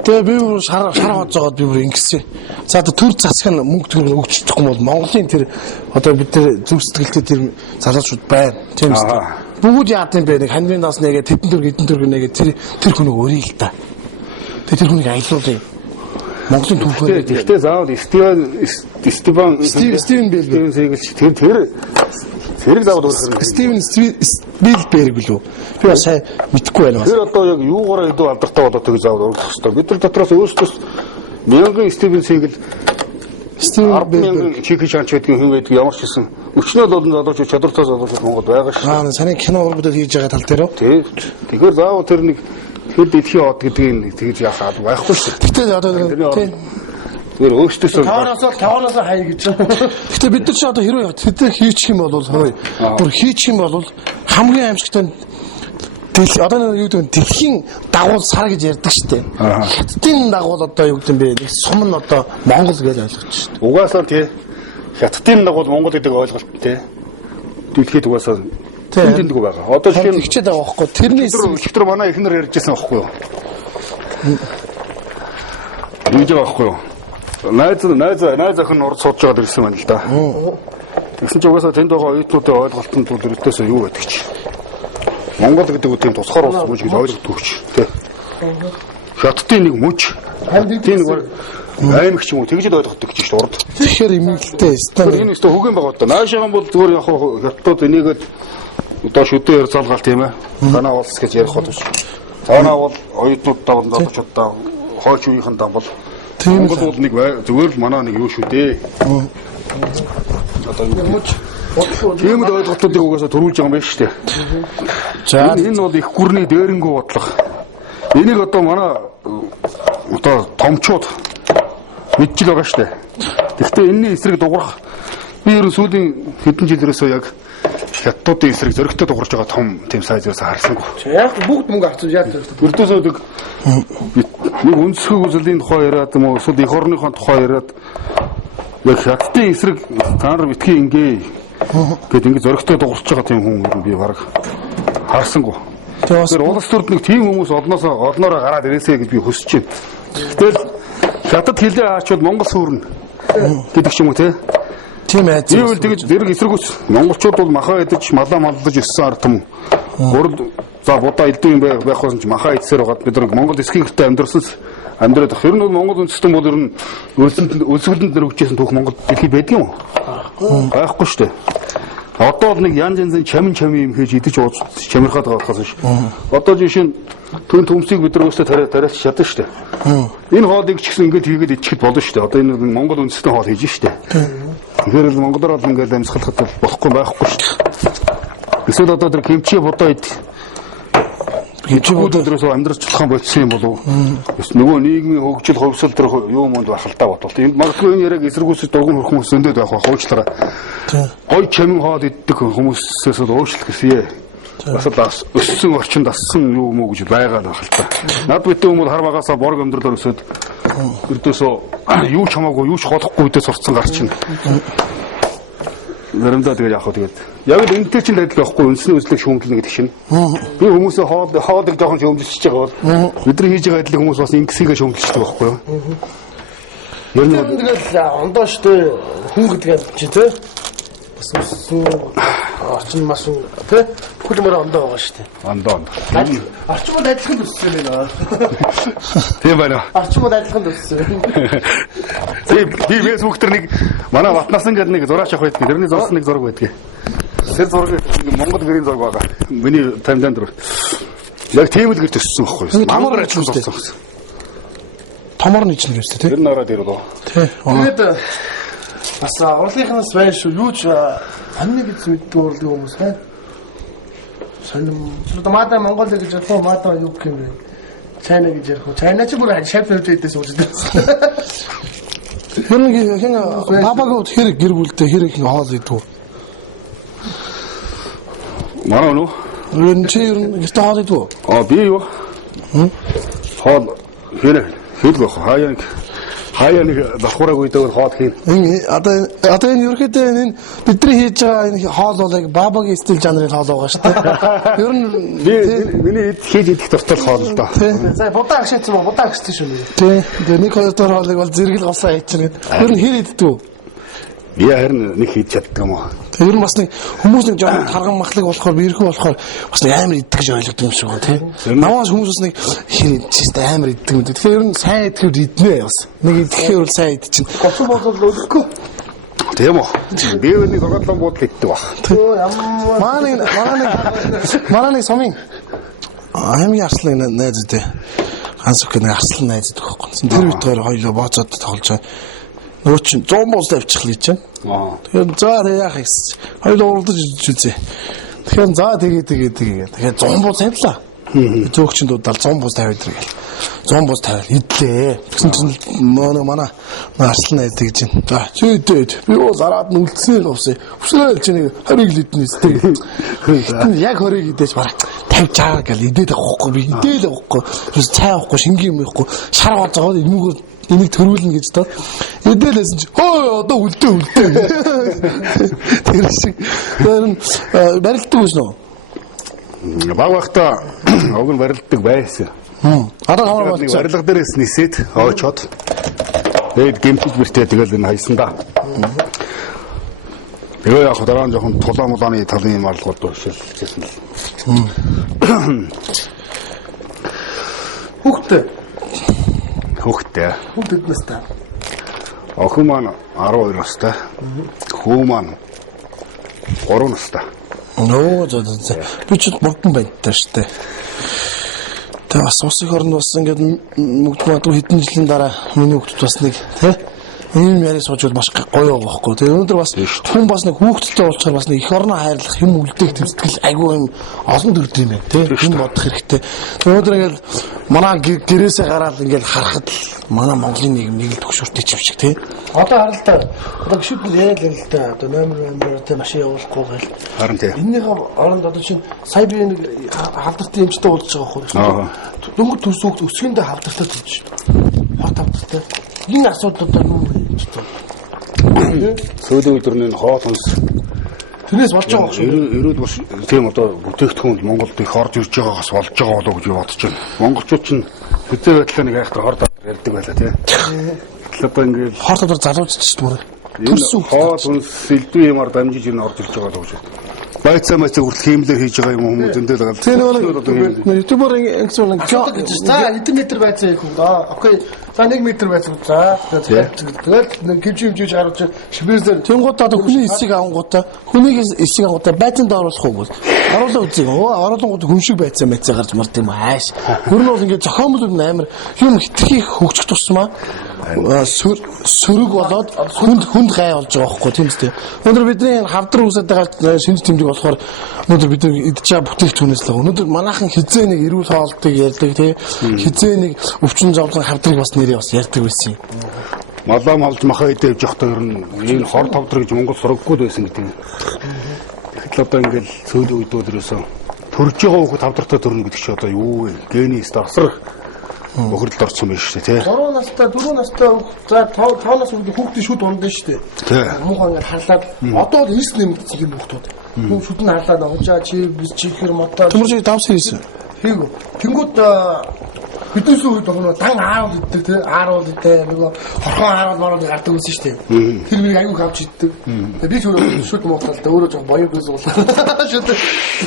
Тэгээ би бүр шар хоцоогоод би бүр ингэсэн. За төр засаг нь мөнгө төгрөг өгчихгүй бол Монголын тэр одоо бид тэр зөв сэтгэлтэй тэр залуучууд байна. Тийм үстэй. Бүгд яад юм бэ? Нэг хандын даас нэгээ тэдэн төр эдэн төр нэгээ тэр хүнийг өрий л та. Тэр хүнийг аялуулъя. Монголын түүхээр гэхдээ заавал Стивен Бэлберг тэр зэрэг заавал өөрөөр Стивен Бэлберг лөө. Би бас сайн мэдэхгүй байна. Тэр одоо яг юугаараа илүү алдартай болоод тэг заавал өөрчлөх хэрэгтэй. Бид нар дотроос өөрсдөө мянган Стивен Сигл Стивен Бэлберг чиг шанч гэдгийг хүн байдаг ямар ч гэсэн өчнөө олон залуучууд чадвартай залуучууд Монгол байгаа шүү. Саний кино ургуудад хийж байгаа тал дээр үү? Тэгэхээр заавал тэр нэг хэд дэлхийн од гэдгийг тэгж ясаад байхгүй шүү. Гэтэл одоо тэр өөрсдөөсөө таваараас хай гэж. Гэтэ бид нар ч одоо хэрвээ тэд хийчих юм бол бүр хийчих юм бол хамгийн аимшигтай одоо юу гэдэг нь дэлхийн дагуул сар гэж ярьдаг шүү дээ. Хятадын дагуул одоо юу гэдэг юм бэ? Сум нь одоо Монгол гэж ойлгож шүү дээ. Угаасаа тий Хятадын дагуул Монгол гэдэг ойлголт тий. Дэлхийд угаасаа тэмдэггүй байгаа. Одоо жишээ нь хичээд байгаа байхгүй. Тэрний өчтөр манай эхнэр ярьжсэн байхгүй юу? Үүж байгаа байхгүй юу? Найз охин урд сууж байгаа гэсэн байна л да. Тэгсэн чинь угаасаа тэнд байгаа оюутнуудын ойлголтод бол өртөөсөө юу байдаг чи? Монгол гэдэг үгтэй тусгаар улс мөж гэж ойлгодог ч тий. Хятадын нэг мөж тийм нэг аймаг ч юм уу тэгж ойлгодог ч шүү дээ урд. Тэгэхээр имэйлтэй стандарт. Энэ өстө хөгийн байгаа даа. Наашагаан бол зүгээр яг хятадууд энийгээд одоо шүдэн ярилцаалгаал тийм ээ. Танаа улс гэж ярих боловч. Танаа бол оюутнуудаа болон залуучуудаа хойч үеийнхэндээ бол Монгол бол нэг зүгээр л манаа нэг юу шүү дээ. Одоо тийм л ойлголтуудыг угаасаа төрүүлж байгаа юм байна шүү дээ. За энэ бол их гүрний дээрэнгүү бодлого. Энийг одоо манай одоо томчууд мэдчихэл байгаа шүү дээ. Гэхдээ энэний эсрэг дуурах би ер нь сүүлийн хэдэн жилээрээсөө яг хятадуудын эсрэг зөрөгтэй дуурж байгаа том тийм сайжраас харсангүй. Яг бүгд мөнгө авчих яа гэдэг. Бүрдөөсөө нэг үндэслэх үзлийн тухай яриад юм уу эсвэл эх орныхон тухай яриад яг хятадын эсрэг цаар битгий ингээ гэд ингээ зөрөгтэй дуурч байгаа тийм хүн би баг харсангүй. Тэр улс төрд нэг тийм хүмүүс олноороо гараад ирээсэй гэж би хүсэж байна. Гэтэл хятад хэлээ аачвал Монгол сүрнэ гэдэг ч юм уу тийм ээ. Ийвэл тэгж зэрэг эсрэгүүц монголчууд бол махаа идэж малаа маллаж өссөн ард түмэн. Гурд за будаа элдв юм байх байсан ч махаа идсээр байгаад бид нар Монгол эсхийн гэртээ амьдраад ах. Ер нь бол Монгол үндэстэн бол ер нь үлсгэлэнд нэрвчсэн түүх Монгол дэлхийд байдаг юм уу? Байхгүй шүү дээ. Одоо бол нэг янз янзын чамин юм хийж идэж ууз чамирхаад байгаа болохоос ш. Одоо жишээ нь төн төмсийг бид нар өөрсдөө тариалж чадна шүү дээ. Энэ хоолыг ч гэсэн ингээд хийгээд идэхэд болно шүү дээ. Одоо энэ Монгол үндэстэн хоол хийж шүү дээ. Тэгэхээр л монголоор бол ингээд амьсгалахад болохгүй байхгүй шүү дээ. Эсвэл одоо тэр кимчи бодоо ид өдрөөс амьдрах чулхан болчихсон юм болов уу? Нөгөө нийгмийн хөгжил хувьсэл тэр юу мөнд байх л та бодлоо. Энд магадгүй энэ яг эсэргүүцэд дургуун хүмүүс зөндөд байх хуучлаараа. Гой чамин хоол иддэг хүмүүсээс л өөрчлөлт гэсэн. Бас л өссөн орчинд ассан юу мүү гэж байгаа л байх л та. Над битэн хүмүүс хар багасаа борг амьдралаар өсөд өрдөөсөө юу ч хамаагүй юу ч холохгүй үдээ сурцсан гарч чинь. Заримдаа тэгээд яах вэ тэгээд яг л энэтэй чинь адил байхгүй үндэсний үзлэг шүүмжлэнэ гэдэг чинь. Би хүмүүсээ хоолыг жоохон шүүмжилж байгаа бол бидний хийж байгаа адил хүмүүс бас ингэсийгээ шүүмжилдэг байхгүй юу? Ер нь тэгэл ондоо штэ хүн гэдэг юм чи тэ. Бас орчин маш тэ бүхэл мөр ондоо байгаа штэ. Ондоо. Орчмод адилхан төссөн байна. Тийм байна. Орчмод адилхан төссөн. Тийм би фэйсбүүк дээр нэг манай Батнасан гэдэг нэг зураач авах байдаг. Тэрний зурсан нэг зураг байдаг. Тэр зураг Монгол гэрийн зураг байгаа. Миний таймлайн дээр. Яг тийм л гэр төссөн байхгүй юу? Томор гэж үзсэн. Томор нэг юм шүү дээ. Тэр нараа дээр болоо. Тий. Тэгээд бас урлагийнхнаас байна шүү. Юу ч амны гэж мэддэг урлын хүмүүс хэ. Сонирм. Мада Монгол гэж ярих уу? Мада юу гэх юм бэ? Чайна гэж ярих уу? Чайна ч бүр шав тавьжээдээс үүсдэг. Хин бабагууд хэрэг гэр бүлтэй хэрэг хоол идв. Мараа нөө. Ер чи ер нь ихтэй хоол идв. Би юу? Хоол хэрэг хаяа нэг давхураг үйдэг хоол хийн. Одоо энэ ерөөхдөө энэ бидний хийж байгаа энэ хоол болыг бабагийн стил жанрын хоол байгаа шүү дээ. Ер нь миний хийж идэх дуртай хоол л доо. За будаа агшаацсан ба будаа агшсан шүү дээ. Тий. Тэгээ нэг хоёр дахь хоолыг бол зэрэгэл госоо хийчихнэ. Ер нь хэр иддэг вэ? Би харин нэг хийж чаддаг юм аа. Тэр нь бас нэг хүмүүс нэг жоохон тарган махлаг болохоор биерхэн болохоор бас нэг амар иддэг гэж ойлгодог юм шиг байна тий. Намаас хүмүүс бас нэг хин идчихсэн амар иддэг юм. Тэгэхээр ер нь сайн идэхээр иднэ бас. Нэг идэхээр бол сайн идчихнэ. Гоцсон болол өлөхгүй. Тийм үү. Би нэг зургаалan буудал иддэг баг. Манай нэг сумын аймгийн арслан найз үдэ. Ганц их нэг арслан найз гэдэг байхгүй. Тэр үеээр хоёулаа бооцоод тоглож байгаа. Нөгөө чинь 100 бус тавьчих л гэж байна. Тэгэхээр за яах гэсэн. Хоёул уралдаж үзье. Тэгэхээр за тэгээд 100 бус тавьлаа. Зөөгчөнд удаад 100 бус тавиад иргээл. 100 бус тавиад идлээ. Тэгсэн чинь манай арслан найз гэж байна. За зүйдээд би юу зараад нь үлдсэн авсан. Өсөөл чинь 20 л идэнэ үстэй. Яг 20 идэж бараг 50 чаа гэл идээд авахгүй би идээл авахгүй. Цай авахгүй шингийн юм авахгүй. Шар болж байгаа эмүүгээр энийг төрүүлнэ гэж тоо. Эдэлсэн чи одоо үлдээ. Тэр шиг. Тэр барилддаг биш нөө. Баг багта уг нь барилддаг байсан. Одоо хамаар болж барилга дээрээс нисээд очоод тэгээд гэмтэж бэртээ тэгэл энэ хайсан да. Тэгээ яг дараа нь жоохон тулаан мулааны талын юм аргалууд өршөлжсэн л. Хүүхдээ настай. Охин маань 12 настай. Хүү маань 3 настай. Нөө зөө. Би ч модон байдтай штэ. Тэгээ бас усыг орнд бас ингээд мөгдмөд хэдэн жилийн дараа миний хүүхэд бас нэг тий ийм яриа суужвал маш гоё байхгүй. Тэгээ өнөөдөр бас хүн бас нэг хүүхэдтэй уулзахаар бас нэг эх орноо хайрлах юм үлдээх тэмцэл айгүй юм олон төрөл юм байна тий. Энэ бодох хэрэгтэй. Тэгээ өнөөдөр ингээд манай гэрээсээ гараад ингээд харахад манай Монголын нийгэм нэг л төгшөртэй ч юм шиг тий. Одоо харалтаа одоо гişүүд нь яриад л та одоо номер тэ машин явуулахгүй гэл. Харин тий. Энийхээ оронд одоо чинь сая би нэг халдвартай эмчтэй уулзж байгаа хөө. Дөнгөж төсөөгд өсгөндөө халдвартай тийж. Хот халдвартай. Энэ асуудлуудаа юу юм бэ? Сүүлийн өдрийн хоол хүнс тэрнээс болж байгаа шүү. Ерөөд бас тийм одоо бүтээгдэхүүн Монголд их орж ирж байгаагаас болж байгаа болов гэж бодож байна. Монголчууд ч хэзээ байдлаа нэг айхтар хорд ярьдаг байлаа тий. Одоо ингээд хордоор залуучч ч мөр. Хоол хүнс элдв юмар дамжиж ирнэ орж ирж байгаа болов гэж. Байцаа хүртэл хиймлэр хийж байгаа юм хүмүүс зөндөл байгаа. Тэр нөгөө ютубер ингэсэн За эдэн метр байцаа их үү. Окей. За 1 метр байцаа. За тэгэл нэг гівж харуулж шивэрлэр тэнгууд одоо хүний эсийг авангуудаа хүний эсийг авангуудаа байцаанд оруулах уу? Оруулаа үзье. Оруулангууд хүн шиг байцаа гарч мард юм ааш. Гүр нь бол ингээд зохиомжлол амар юм хитрхи хөгжих тусмаа сөрөг болоод хүнд гай болж байгаа байхгүй тийм үстэй. Өнөөдөр бидний хавдар үсэд байгаа шинж тэмдэг болохоор өнөөдөр бид идж байгаа бүтээгдэхүүнээс л өнөөдөр манайхан хизээ нэг эрүүл хоолтыг ярьдаг тий. Хизээ нэг өвчин зовлон хавдрыг бас нэрээ бас ярьдаг байсан юм. Малаа малж махаа идэж явахдаа ер нь энэ хор товдөр гэж Монгол сураггүй байсан гэдэг. Тэгэхдээ одоо ингээл цөөлөө үдүүд ерөөсөө төрж байгаа хүүхэд тавдартай төрнө гэдэг чи одоо юу вэ? Гений стасрах бохирдолд орсон байж шүү дээ тий. 3 настай 4 настай за 5 нас хүүхдийн шүд ундаа шүү дээ. Тий. Муухай ингээд харлаад одоо л эрс нэмэгдсэн юм хүүхдүүд. Хүн шүд нь харлаад хожаа чи бис чихэр мотоо. Төмөржиг давсан хийсэн. Хийгүү. Тэнгүүд биднээс үед нөгөө дан ааруул иддэг тий. Ааруул идэх нөгөө хорхон ааруул мороо гардаг байсан шүү дээ. Тэр мийг аюуг авч иддэг. Би ч шүд моотал да өөрөө жоо боёо гэсэн уулаа. Шүд.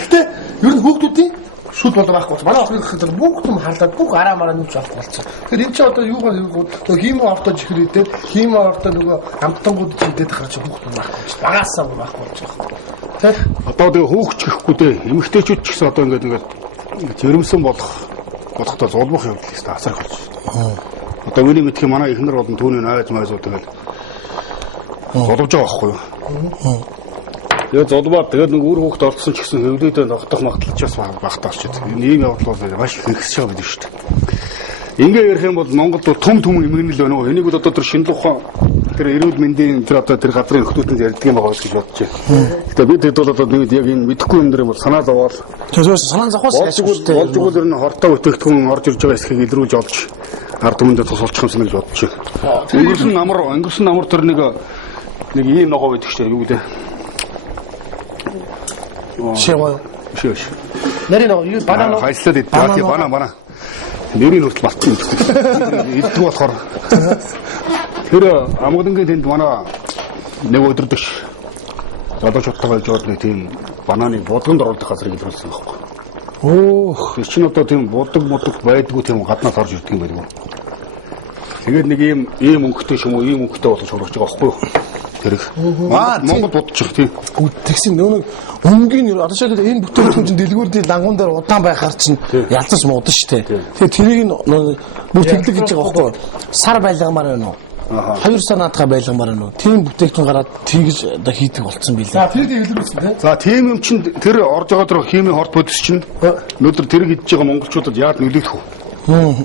Гэтэ ер нь хүүхдүүдийн шүд бол байхгүй. Манай охин гэхэд бүгд юм харлаад бүх араа мараа нүч авах болсон. Тэгэхээр энэ ч одоо юугаар нөгөө хиймээ ортоо чихэр идээд хиймээ ортоо нөгөө амттангууд идээд харж хүүхдүүд байхгүй. Багаасаа байхгүй болж байгаа. Тэгэхээр одоо тэгээ хүүхч гэхгүй дээ. Эмэгтэйчүүд ч гэсэн одоо ингээд жирэмсэн болохтой зулбах явдал гэсэн асар их болж байна. Одоо миний мэдхий манай эхнэр болон түүний найз майзууд тэгэл зулбж байгаа байхгүй юу? Тэгээ зулбаад тэгээд нэг үр хүүхд олдсон ч гэсэн хөвлөдөө ногдох магталчаас багтаа орчод. Энэ ийм явдал бол маш их ихсэж байгаа бид шүү дээ. Ингээ ярих юм бол Монголд бол том эмгэнэл байна уу? Энийг бол одоо тэр шинэ ухаан тэр эрүүл мэндийн тэр одоо тэр газрын хөтөлбөрөнд ярьдаг юм байгаа гэж бодож байна. Гэтэ бид хэд бол одоо нэг яг энэ мэдэхгүй юм дээр бол санаа зовоол. Тэсээс санаа зовоос болж игэл ер нь хортой бүтээгдэхүүн орж ирж байгаа эсхийг илрүүлж олж ард түмэндээ тусалчих юмсан гэж бодож байна. Өнгөрсөн намар тэр нэг ийм ногоо байдаг шүү дээ. Юу гэдэг Шэвэ. нэрийн юу банана хайслаад идэх бана. Нэрийн хүртэл батсан юм. Идэх болохоор тэр амгалангийн тэнд манай нэг өдөрдөж залуучуудтайгаа жоод нэг тийм бананы бодгонд оруулах газрыг илрүүлсэн байхгүй. Тэр чинь одоо тийм бодог байдгүй тийм гаднаас орж ирдэг юм байна. Тэгээд нэг ийм өнгөтэй юм уу, ийм өнгөтэй болж сургаж байгаа байхгүй юу? Тэрэг. Монгол бодчих тийм. Тэгсэн нэг өнгийн одоо шийдэл энэ бүтээгдэхүүн чинь дэлгүүрийн дангуун дээр удаан байхаар чинь ялцаж муудсан шүү дээ. Тэгээд тэрийг бүр тэглэг гэж байгаа байхгүй юу? Сар байлгамаар байна уу? 2 сар наадхаа байлгамаар байна уу? Тийм бүтээгдэхүүн гараад тэгж одоо хийдэг болцсон билээ. За тэрийг илэрүүлсэн тийм. За тийм юм чинь тэр орж байгаа тэр химийн хорт бодис чинь өнөөдөр тэрэг идж байгаа монголчуудад яаж нөлөөлөх вэ?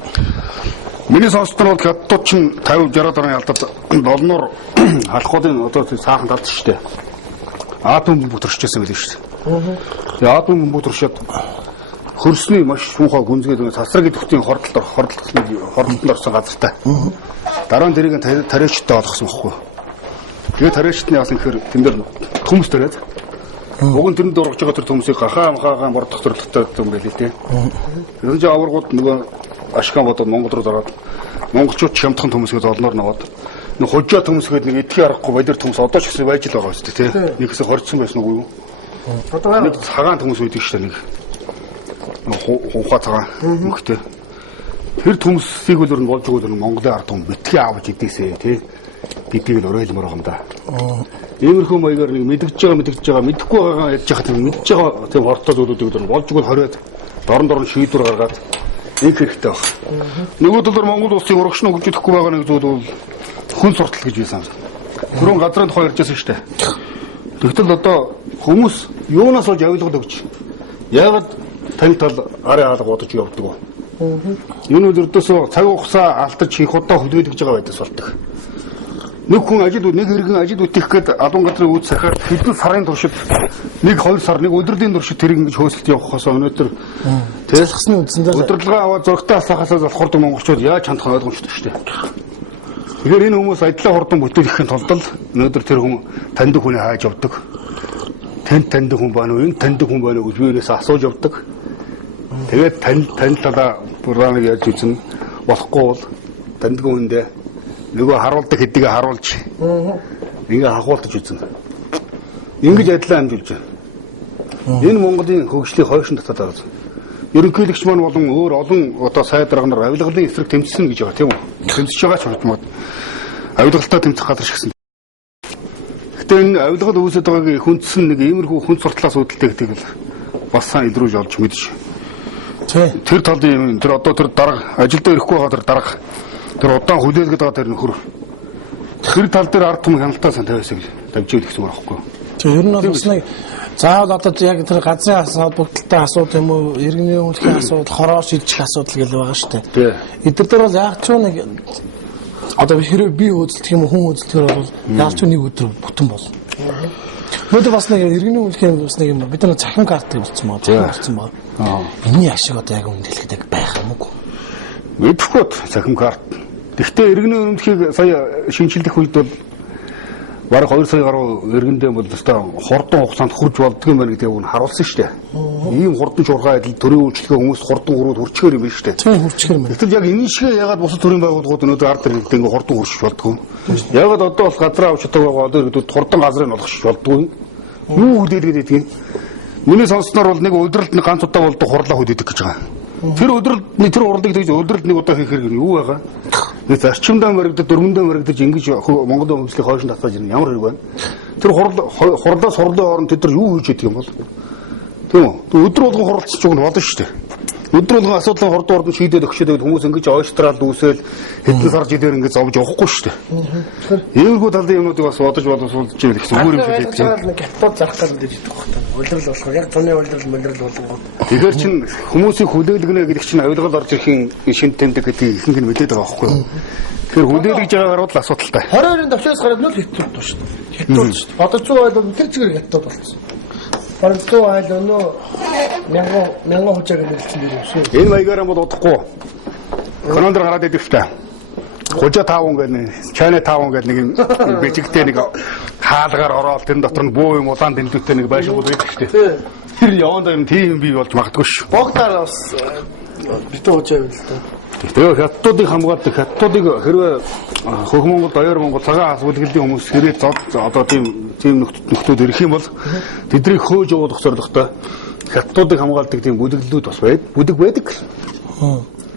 Миний сонсдоор бол хятадууд чинь 50-60 даруйн ялдад долноор халахуудын одоо саахан талд шүү дээ. Атом бомб төрчихсэн байлээ шүү дээ. Тэгээ атом бомб төршөөд хөрсний маш шуухай гүнзгээд цасраг идэвхтийн хордлолтод орсон газартай. Дараа нь тэрийг тариачтай болгосон байхгүй. Тэгээ тариачтны яасан гэхээр тэн дээр төмс төрөөд уг нь тэрэнд ургаж байгаа тэр төмсийг хахаа бордох төрлөختөд юм байлээ тий. Тэр чинь аваргууд нөгөө ашиган бодоод Монгол руу зараад монголчууд шамтхан төмсгөө олноор наваад нэг хожоо төмсгээд нэг эдгээр аргагүй балер төмс одоо ч гэсэн байж л байгаа шүү дээ тий. Нэг хэсэг хорцсон байсан уу юу? Одоо нэг цагаан төмс үйдэг шүү дээ нэг. Хунхаа цагаан мөхтэй. Тэр төмсийг бол болж өгөөл Монголын ард түмэн битгий авч идээсэй тий. Бидгийг л оройлмор байгаа юм да. Иймэрхүү маягаар нэг мэдгэж байгаа мэдэхгүй байгаагаа ярьж хахад мэдж байгаа тийм хортой зүйлүүдийг бол болж өгөөл хориод дорн шийдвэр гаргаад их хэрэгтэй баг. Нөгөө талаар Монгол улсын урагш нь өгч идэхгүй байгаа нэг зүйл бол хүн суртал гэж байсан. Түрүүн газрын тухай ярьжсэн шүү дээ. Тэгтэл одоо хүмүүс юунаас олж авилгал өгч яагаад тань тал арын хаалга бодож явдаг вэ? Энэ үл өрдөөсөө цаг хугацаа алдаж хийх удаа хөдөлгөж байгаа байдас болдог. Нэг хүн нэг иргэн ажил үтэх гээд алуун газрын үүд сахаар хэдэн сарын туршид 1-2 сар нэг өдрийн туршид тэр ингэж хөөсөлт явахаас өнөөдөр тэлхсны үндсэндээ удирдлага аваад зөрөгтэй асаахаас залхуурдаг монголчууд яаж хандах ойлгомжтой шүү дээ. Тэгэхээр энэ хүмүүс ажлаа хурдан бүтээхийн тулд өнөөдөр тэр хүн таньдаг хүнээ хайж явдаг. Танд таньдаг хүн байна уу? Энэ таньдаг хүн байна уу гэж биенээс асууж явдаг. Тэгээд тань талаа програмыг яаж үзэн болохгүй бол таньдаг хүндээ нөгөө харуулдаг хэдийгэ харуулж ингээ хахуултаж үзэн. Ингэж адилхан амжуулж байна. Энэ Монголын хөгжлийг хойшин татаад байгаа. Ерөнхийлөгч маань болон өөр олон одоо сайдраг нар авилгалын эсрэг тэмцсэн гэж байгаа тийм үү? Тэмцэж байгаа ч бодмод. Авилгалтаа тэмцэх газар шигсэн. Гэтэ энэ авилгал үүсэж байгаагийн хүндсэн нэг иймэрхүү хүн суртлаас үүдэлтэй гэдэг л бас сайн илрүүлж олж мэдэж. Тэр талын тэр одоо тэр дарга ажилдаа ирэхгүй байгаа тэр дарга тэр удаан хүлээлгээд байгаа тэр нөхөр тэр тал дээр ард түмэн хяналтаа сан тавиасаа гэж давжиж өгсөн байгаа байхгүй. Тэр ер нь бас нэг заавал одоо яг тэр газрын холбогдлолтой асуудал юм уу, иргэний үйлчлэгийн асуудал, хороо шийдэх асуудал гэж байгаа шүү дээ. Эдгээр дээр бол яг ч нэг одоо хэрэг би үзэлдэх юм уу, хүн үзэлдэхэр бол яг ч нэг өдөр бүтэн болно. Мөдө бас нэг иргэний үйлчлэгийн бас нэг юм бид нар цахим карт гэсэн маа болсон баг. Энийн ашиг одоо яг үнэлэхэд байх юм уу? Мэдхгүй цахим карт. Гэхдээ иргэний өмнөхийг сая шинжилэх үед бол бараг 2 сая гаруй иргэндээ бол өстой хурдан хугацаанд хурж болдго юм байна гэдгийг нь харуулсан шүү дээ. Ийм хурдан шуурхай адил төрийн үйлчлэгээ хүмүүс хурдан хурууд хурчгээр юм байна шүү дээ. Тийм хурчгээр юм. Гэтэл яг энэ шиг ягаад бусад төрийн байгууллагууд өнөөдөр ард иргэдээ ингээ хурдан хурч болдго юм. Ягаад одоо бол газраа авч чаддаг байгаа одоо иргэдүүд хурдан газрыг олгох болдго юм. Юу хөдөлгөөд байдгийг. Миний сонссноор бол нэг өдрөлд нэг ганц удаа болдог хурлаа хөдөлдөг гэж байгаа. Тэр өдрөлд тэр уралдыг тэгж өдрөлд нэг удаа хийх хэрэг юу байгаа? Нэг зарчимдаа мөрөгдөд дөрмөндөө мөрөгдөж ингэж Монголын хөгжлийг хойшин татаж ирнэ. Ямар хэрэг байна? Тэр хурлаас хурлын хооронд тэд нар юу хийж ядг юм бол? Тийм үү? Өдөр болгон хуралцж үг нь болно шүү дээ. Өдөр болгон асуудлын хурдан хурдан шийдээд өгчөөд байгаад хүмүүс ингэж ойштрал дүүсэл хэдэн сар жилээр ингэж зовж явахгүй шүү дээ. Иймэрхүү талын юмнуудыг бас бодож боловсруулж ийл гэсэн өөр юм шиг байдаг. Нэг хятад зарах гэдэг идэх багтаа. Улирал болох яг туны улирал мөлрөл болгоо. Тэгэхээр чин хүмүүсийг хүлээлгэнэ гэдэг чинь авилгал орж ирэхийн шин тэмдэг гэдгийг ихэнх нь мэдээд байгаа байхгүй юу? Тэгэхээр хүлээлгэж байгаагаар бол асуудалтай. 22-ын давчаас гараад нөл хятад шүү дээ. Хятад шүү дээ. Одоо зүү айл тэр зүгээр хятад болсон. Бараг зүү айл өнөө мянган хужааг нэлсэн дээр юм шүү. Энэ маягаараа бол удахгүй. Канондор гараад идэх та. Хужаа 5 гэдэг чайна 5 гэдэг нэг юм бичигтэй нэг хаалгаар ороод тэр дотор нь буу юм улаан тэмдэгтэй нэг байшин бол байдаг шүү дээ. Тэр яванд юм тийм бий болж магадгүй шүү. Богдаар бас битүү хужаа байл л да. Тэгээ хятадуудыг хамгаалдаг хятадуудыг хэрвээ хөх Монгол, Оёр Монгол, цагаан хас бүлгэлтийн хүмүүс хэрэг одоо тийм нөхдүүд ирэх юм бол тэднийг хөөж явуулах зорилготой хятадуудыг хамгаалдаг тийм бүлэглэлүүд бас бүдэг байдаг.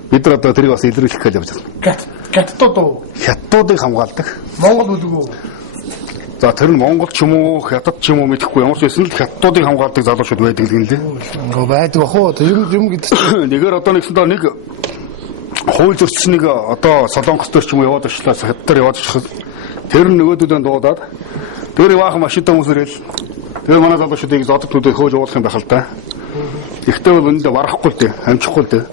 Бид нар одоо тэрийг бас илрүүлэх гэж явж байна. Хятадууд уу? Хятадуудыг хамгаалдаг. Монгол бүлэг үү? За тэр нь Монгол ч юм уу, Хятад ч юм уу мэдэхгүй ямар ч байсан л хятадуудыг хамгаалдаг залуучууд байдаг юм лээ. Байдаг ах уу? Тэр юм гэдэг. Нэгээр одоо нэгсэндээ нэг хууль зөрчсөнийг одоо Солонгос төр ч юм уу яваад очлаа хятадаар яваад очих. Тэр нь нөгөөдүүдэн дуудаад тэр яваахан машинтай хүмүүс ирэл тэр манай залуучуудыг зодогтуудыг хөөж явуулах юм байх л да. Ихтэй бол өндөө барахгүй л дээ, амжихгүй л дээ.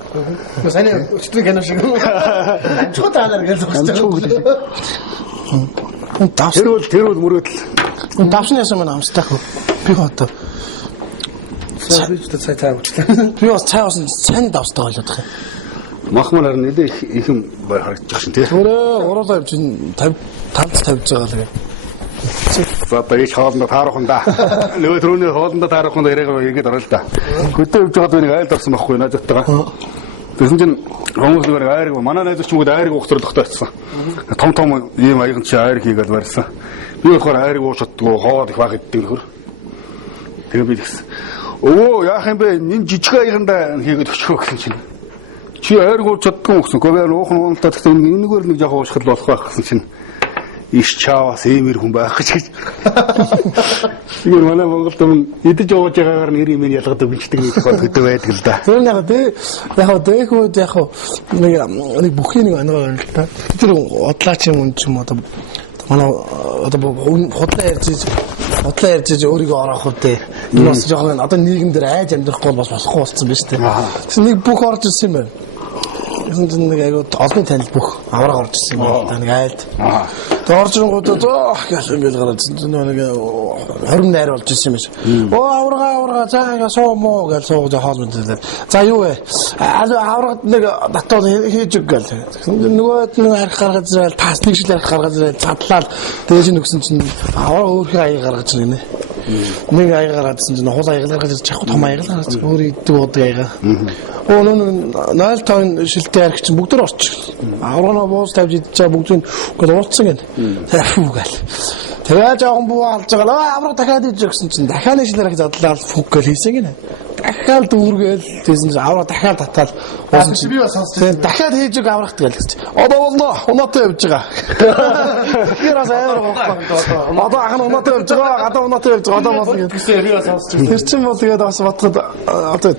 Сайн өчтөр кино шиг. Амжихгүй таанаар гэж зогсож байгаа. Тэр бол мөрөөдөл. Давсны ясаа маань амстай хөө. Би одоо цай цай уучлаа. би бас цай уусан сайн давстай болоод байгаа. Махмар харин нэлээ их юм харагдчих шин тий. Өөрөө уруулаа явж 50 тавьж байгаа л. За бэж хоолндоо таарах да. Нөгөө түрүүний хоолндоо таарах нь яриаг ингэж орё л да. Хөдөө явж байгаад нэг айлд орсон байхгүй найзтайгаа. Тэгсэн чинь хүмүүс нэг айрыг манай найз ч юм уу айрыг ухтрлахтай очсон. Том ийм аяхан чи айр хийгээд барьсан. Би болохоор айрыг уушдаггүй хоол их баг иддэг нөхөр. Тэгээ би тэгсэн. Өвөө яах юм бэ? Энэ жижиг аяганда хийгээд өчгөө гэсэн чинь. Чи айрыг ууж чаддгүй гэсэн. Гэхдээ уухан ууналтаа тэгсэн энэгээр нэг жоохон уушгал болох байх гэсэн чинь. Иш чаавас эмэр хүн байх гэж. Сигэр манай Монголд идэж ууж байгаагаар нэр юм ялгадаг бичдэг нэг хөдөө байдаг л да. Тэр яг нэг бүхий нэг ангаа байна л да. Тэр удлаач юм ч юм одоо манай одоо худлаа ярьж өөрийгөө ороох үедээ энэ бас жоохон одоо нийгэм дээр айж амьдрахгүй бол бас болохгүй болсон биз дээ. Тэгсэн нэг бүх орж ирсэн юм байна. Тэгсэн нэг айгуу олон танил бүх авраг орж ирсэн юм байна. Нэг айлд. Тэг орж ирэнгүүтээ гэх юм бэл гараад нэг 20 найр болж ирсэн юм байна. Оо аврага цаага суумо гэж сууж хаал мэдээ. За юу вэ? Аврагад нэг татвал хийж өг гэл. Нөгөөд нэг арх гаргаж ирэл тас нэг шил арх гаргаж ирэл цадлаад дээж нөгсөн чинь авраг өөрхий аяг гаргаж ирнэ. Нэг аяг гаргаадсан чинь хул аяг гаргаж чахуу том аяг гаргаж өөр иддэг уудаг аяга. Оо нөө 0.5 шилтэй арх чинь бүгд төр орчих. Аврагнаа буус тавьж идчихээ бүгд нь уурцсан гэнэ. Тэфүү гэл. Тэгээ жоохон буу алж байгаа. Авраг дахиад иж өгсөн чинь дахиад нэшлэр гэж задлаа фук гэл хийсэн гинэ. Дахиад дүүргээл тэгсэн чинь авраг дахиад татаад уусан чинь би бас сонссон. дахиад хийж өг аврагт гэл гэж. Одоо болно. Унаатай явж байгаа. Тэрээс амар гоохоо. Одоо ахын унаатай явж байгаа. Гадаа унаатай явж байгаа. Одоо болно гэсэн би бас сонссон. Тэр чинь бол тэгээд бас батгад одоо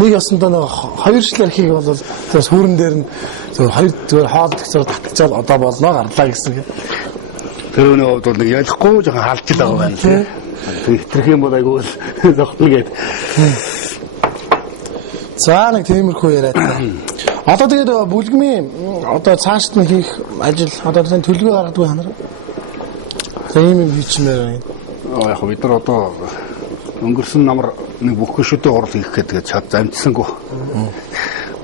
нэг ясандаа нэг хоёр жил архийг бол тэрс хүүрэн дээр нь хоёр зүгээр хоол тэгсээр татчихад одоо болно гарлаа гэсэн. Тэр өнөө хувьд бол нэг ялахгүй жоохон халж л байгаа байна тийм. Хитрэх юм бол айгүй зогтно гээд. За нэг тиймэрхүү яриад. Одоо тэгээд бүлгмийн одоо цаашд нь хийх ажил одоо тань төлөвөө гаргадаг ханаа. За ийм юм хийчмээр байна. Яг бид нар одоо өнгөрсөн намар нэг бүх хөшөөтэй орол хийх гэдэг чад замжсангүй.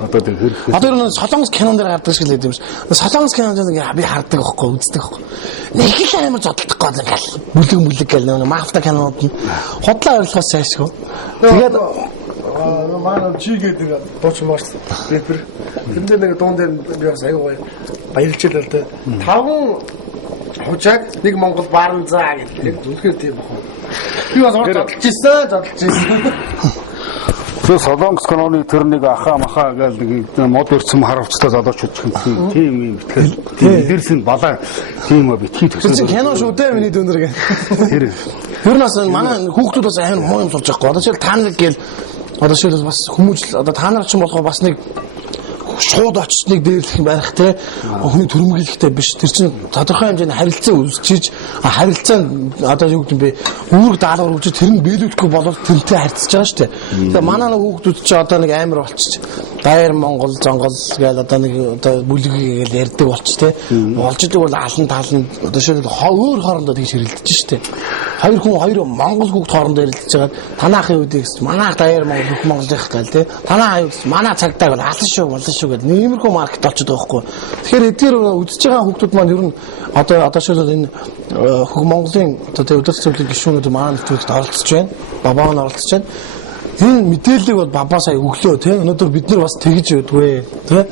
Одоо тэр хэрэг. Одоо энэ солонгос кинон дээр гардаг шиг л юм шиг. Солонгос кинонд би хардаг байхгүй үздэг байхгүй. Нэг л амар зодтолдох гол ингээл бүлэг гэл нэг мафта кинонууд нь хотлоо ойлгохоос цаашгүй. Тэгээд манай чигээд нэг дууч маач рэпер. Тэндээ нэг дуун дээр би бас аягүй гоё баярлжээ л дээ. 5 хужааг нэг Монгол баарн заа гэдэг. Үнэхээр тийм байна. Би бас зодтолж ирсэн. Тэр солонгос киноны тэр нэг ахаа махаа гэж нэг мод өрцөн харавцтай залуучууд ч юм тийм юм битгэл. Дээрс нь балаа тийм битгий төсөө. чи кино шүү дээ миний дүнэр гэх. Тэр. Тэр нас манай хүүхдүүд бас амар муу юм сурж байгаа. Одоо шил та нар гээл одоо шил бас хүмүүжл одоо та нар ч юм болохоо бас нэг шууд очсныг дээрлэх байх те хүний төрөмгөлтэй биш тэр чинь тодорхой хэмжээний харилцаа үүсчиж харилцаа одоо юу гэдэг юм бэ үүрэг даалгавар үүсэж тэр нь биелүүлэхгүй болов тэрнтэй харьцаж байгаа шүү дээ. Тэгээ манай нэг хүүхдүүд чи одоо нэг амар болчих. Даяар Монгол зонгол гээл одоо нэг одоо бүлэг гээл ярьдаг болчих те. Болж идэг бол алан таалан одоо шил өөр хоорондоо тэгж хэрэлдэж шүү дээ. Хоёр Монгол хүүхд хоорондоо хэрэлдэж байгаа. Танаахын үдээ гэсэн манай даяар Монгол бүх Монголынх гал те. Танаа аюу гэсэн манай цагдаа бол алан шүү болон шүү гэдэг нэмэрхүү маркет болчиход байгаа байхгүй. Тэгэхээр эдгээр үзэж байгаа хүүхдүүд маань ер нь одоо шил энэ хөг Монголын одоо өдөрт зөвлөлийн гишүүнүүд маань нэвтрүүлэгт оролцож байна. Бабаа нь оролцож байна. Энэ мэдээллийг бол бабаа сая өглөө тийм өнөөдөр бид нар бас тэгж өгдөгвэ тийм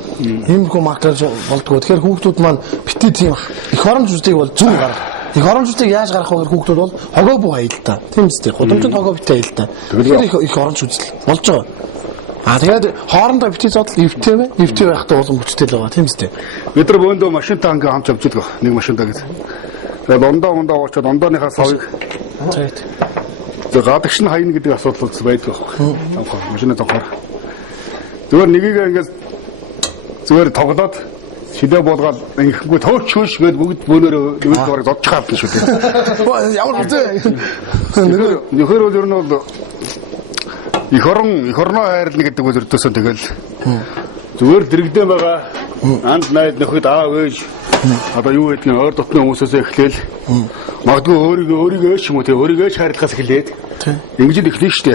нэмэрхүү маркет болдгоо. Тэгэхээр хүүхдүүд маань битээ тийм их оромж үзлийг бол зөв гаргах. Их оромж үзлийг яаж гаргах вэ гэхээр хүүхдүүд бол хогоо буу аялдаа. Тийм үстэй. Гудамжинд хогоо битээ аялдаа. Тэгэхээр их оромж үзэл болж байгаа. Тэгээд хоорондоо битгий зодол эвтэй байхдаа уулан бүцтэй л байгаа тийм үстэй. Бид нар бөөндөө машинтаа ингээ хамт явж байгаа. Нэг машинтаа гэж. Тэгээд ондоо уучаад ондооныхаа савыг тэгээд гадагш нь хайна гэдэг асуудал байдаг байхгүй. Машины цонхоор. Зүгээр нэгийг ингээ зүгээр тоглоод шидэ болгоод ингэхгүй тооч хөөш гээд бүгд бөөнөрөө нэг дуурайг зодж хаална шүү дээ. Ямар хэвчээ. Нөхөр бол ер нь бол их орноо хайрлна гэдэг бол өрдөөсөө тэгэл зүгээр дэрэгдэн байгаа анд найд нөхөд аав ээж одоо юу гэдгийг ойр дотны хүмүүсээс эхлээл магадгүй өөрийгөө ч юм уу те өөрийгөө ч хайрлахаас эхлээд ингэж л эхлэн штэ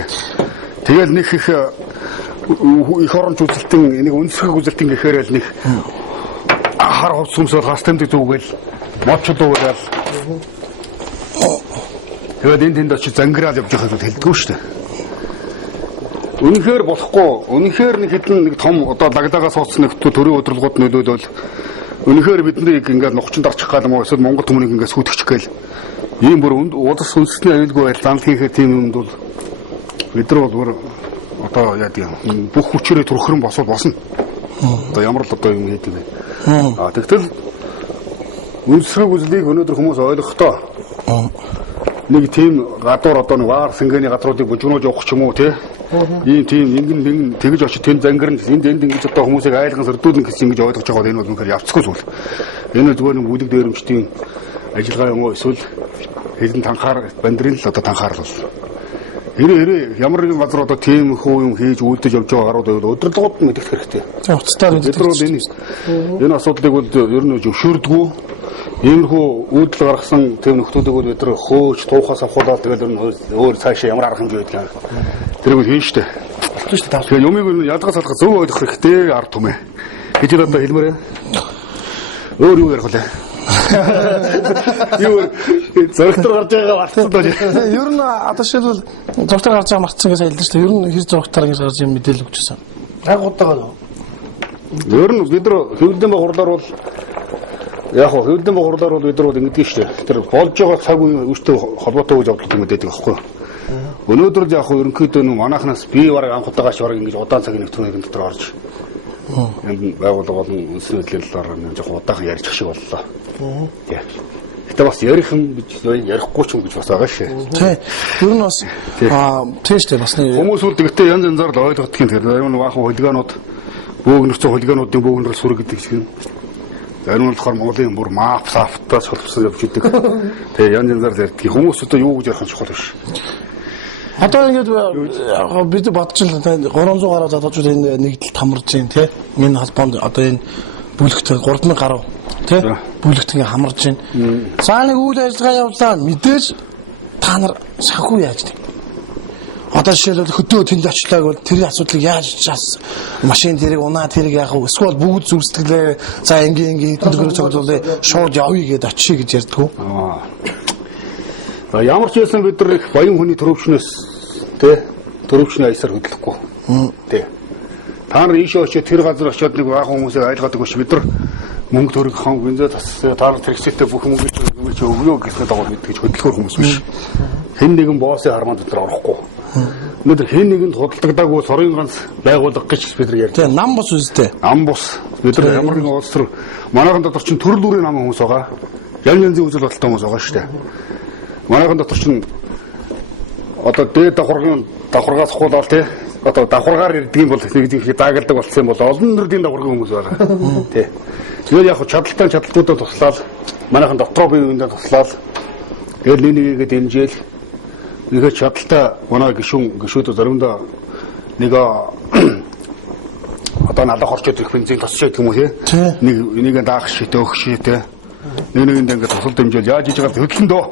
тэгэл нэг их оронч үзэлтэн нэг өнсгөх үзэлтэн гэхээр л нэг хар хувц сүмсэл хас тэмдэг зүгэл модчод уурал тэгээд энэ тэнд очиж зангираад явж байхад хэлдэггүй штэ. Үнэхээр болохгүй. Үнэхээр нэг хэдэн нэг том одоо лаглагаас суудсан нэг төрийн удирдлагууд нөлөөлөл үнэхээр биднийг ингээд нухчин дарчих гал юм уу эсвэл Монгол хүмүүнийг ингээд сүйтгэж гээл ийм бүр улс үндэсний аюулгүй байдал занл хийхэд тийм юмд бол бид нар бол одоо яа гэв бүх хүчээрээ төрөхрөн босно. Одоо ямар л одоо юм хийдэг вэ? Тэгтэл үндэсний үзлийг өнөөдөр хүмүүс ойлгохдоо нэг тийм гадуур одоо нэг ваар сэнгэний гадруудыг бүжгнөөж явах ч юм уу те ийм тийм ингэн тэгж очиж тэн зангирн энд ингэж одоо хүмүүсийг айлган сөрдүүлнэ гэсэн ингэж ойлгож байгаа бол энэ бол үнэхээр явцгүй зүйл. Энэ зүгээр нэг бүлэг дээрэмчдийн ажиллагаа юм уу эсвэл хэдэн танхаар бандрын л одоо танхаар л хэрэг ямар нэгэн газар одоо тийм хөө юм хийж үлдэж явж байгаа гарууд өдрлгууд нь мэдэх хэрэгтэй. Уцтаар бид нар бол энэ асуудлыг бол ер нь зөвшөөрдгөө иймэрхүү үүдэл гаргасан тийм нөхдүүдийг бол бид нар хөөж туухаас авахулаад тэгэл өөр цаашаа ямар арга хэмжээ байдаг тэрийг бол хийн штэ. Болтон штэ. Тэгэхээр юмыг ялгаж салгах зөв ойлгох хэрэгтэй ард түмээ. Гэж одоо хэлмээрээ. Өөр юу ярих вэ? Юу зөрөгтөр гарч байгаа мартсан доо. Ер нь одоо шилбэл зөрөгтөр гарч байгаа мартсан гэж хэлдэг шүү дээ. Ер нь хэр зөрөгтөр ингэж гарч юм мэдээлэл өгчээсэн. Яг удаага. Ер нь бид нар хөвлөдөн байгуурлаар бол Яг хөө хөвдөн богорлоор бол бид нар ингэдэг шүү дээ. Тэр болж байгаа цаг үеийн үүштэй холбоотой үйл явдлууд юм дэдэг байхгүй. Өнөөдөр л яг хөө ерөнхийдөө манайхнаас би бараг анх удаагаач бараг ингэж удаан цагийн нэвтрүүлгийн дотор орж энэ байгууллага болон үндэсний хөдөлгөөллөөр нэг жоохон удаан ярьж шиг боллоо. Тий. Гэтэ бас ярих юм гэж ярихгүй ч юм гэж бас байгаа шээ. Тий. Ер нь бас тийш дээ бас нэг хүмүүс үл тэгтээ янз янзаар л ойлгох гэх юм тэр энэ баахан хулигánууд бөөгнөрцөө хулигánуудын бөөгнөрөл сүрэг гэдэг чинь. Зарим нь болохоор Монголын бүр мап сафтаас холбосон явж идэг. Тэгээ янз янзаар л ярьдаг. Хүмүүс одоо юу гэж ярих нь чухал биш. Одоо ингээд бид бодож байна 300 гаруй залуучууд энэ нэгдэлд хамарж байна тий. Энэ холбоонд одоо энэ бүлэгт 3000 гаруй тий. Бүлэгт ингээд хамарж байна. Цааныг үйл ажиллагаа явуулаа мэдээж та нар санхүү яаж тий. Одоо жишээлбэл хөдөө тэнд очлааг бол тэр асуудлыг яаж чаас машин тэрэг унаа тэрэг яах вэ? Эсвэл бүгд зүрстгэлээ за ингийн төгрөг цогцолоо шууд явъя гэдээ очие гэж ярьдгүү. Ямар ч байсан бид нар их баян хүний төрөвчнөөс тий төрөвчний аясаар хөдлөхгүй. Тий. Та нар ийшээ очиод тэр газар очиод нэг баахан хүмүүсийг айлгадаг биш бид нар мөнгө төгрөг хон гинзээ тассан та нар тэрэгцээтэй бүх мөнгөийг өгөө гэсэн дагуу бид гэж хөдөлгөөр хүмүүс биш. Хэн нэгэн боссын харманд бид нар орохгүй. Өнөөдөр хэн нэгэнд худалдагдаагүй сорын ганц байгууллага гэж бид нар ярьж. Тэгээ нам бус үстэй. Нам бус. Бид нар ямар нэгэн улс төр манайхан дотор чинь төрөл бүрийн нам хүмүүс байгаа. Янз янзын үзэл бодолтой хүмүүс байгаа шүү дээ. Манайхан дотор чинь одоо дээд давхаргаас хуулаад тий одоо давхаргаар ирдэг юм бол нэг их даагалдаг болсон юм бол олон төрлийн давхаргын хүмүүс байгаа. Тий. Тэгээд яг чадалтуудаа туслаад манайхан дотроо бие биендээ туслаад тэгээд нэнэгээд дэмжээл нэгэ чадaltaа манай гişүүд заримдаа нэг одоо налах орчод их бензин тосч байдаг юм уу тий нэг даах шитэ өгөх шитэ нэгэнд ингээд тусал дэмжээл яаж хийж байгаа хөдлөн дөө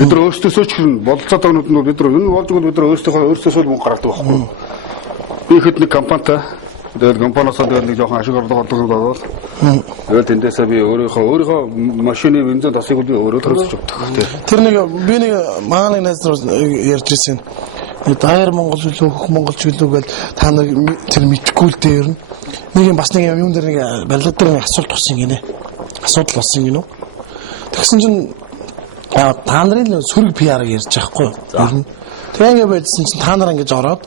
бид нар өөрсдөөсөө ч бололцоод байгаа нь бид нар энэ болж байгаа бид нар өөрсдөөсөө мөнгө гаргадаг байхгүй би хэд нэг компанитай тэгээд компаниас нэг жоохон ашиг орлого болдог тэгээд тэндээсээ би өөрийнхөө машины бензин тасыг би өөрөө төлөж өгдөг. Тэр нэг би нэг маань найз нар ярьж ирсэн. Даяар Монгол билүү хөх монголч билүү гэж та нар тэр мэдгүй л дээ ер нь. Нэг юм бас нэг юм дээр нэг барилга дээр нэг асуулт болсон гинэ. Асуудал болсон гинэ. Тэгсэн чинь та нарын сөрөг PR-ыг ярьж байхгүй. Тэгээ ингэ байдсан чинь та нар ингэж ороод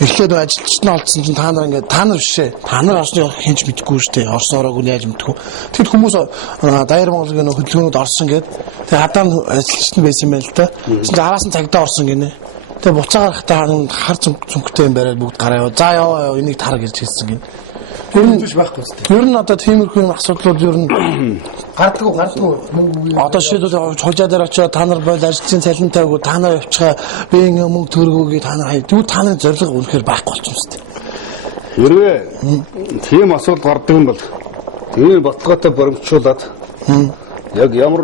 ирэхэд ажилчид нь олдсон чинь та нар ингээд та нар бишээ. Та нар орсны хинч мэдгүй шүү дээ. Орсон ороог нь яаж мэдгүй. Тэгэд хүмүүс даяар Монголын хөдөлгөөнөд орсон гээд тэгээ хадаа ажилчид нь байсан юм байна л да. Тэгсэн чинь араас нь цагдаа орсон гинэ. Тэгээ буцаа гарахтаа хар цүнхтэй юм бариад бүгд гараа яваа. За яваа энийг тар гэж хэлсэн гинэ. Ер нь биш байхгүй үстэй. Ер нь одоо тиймэрхүү асуудлууд ер нь гардаггүй. Одоо шийдэл хожаа дээр очиод та нар бол ажилтны цалинтайг та нар явчихаа би ингээ мөнгө төргөөгүй та нар хай. Тэгвэл та нарын зорилго үнэхээр байхгүй болчихсон үстэй. Хэрвээ тийм асуудал гардаг юм бол тийм баталгаатай баримтжуулаад яг ямар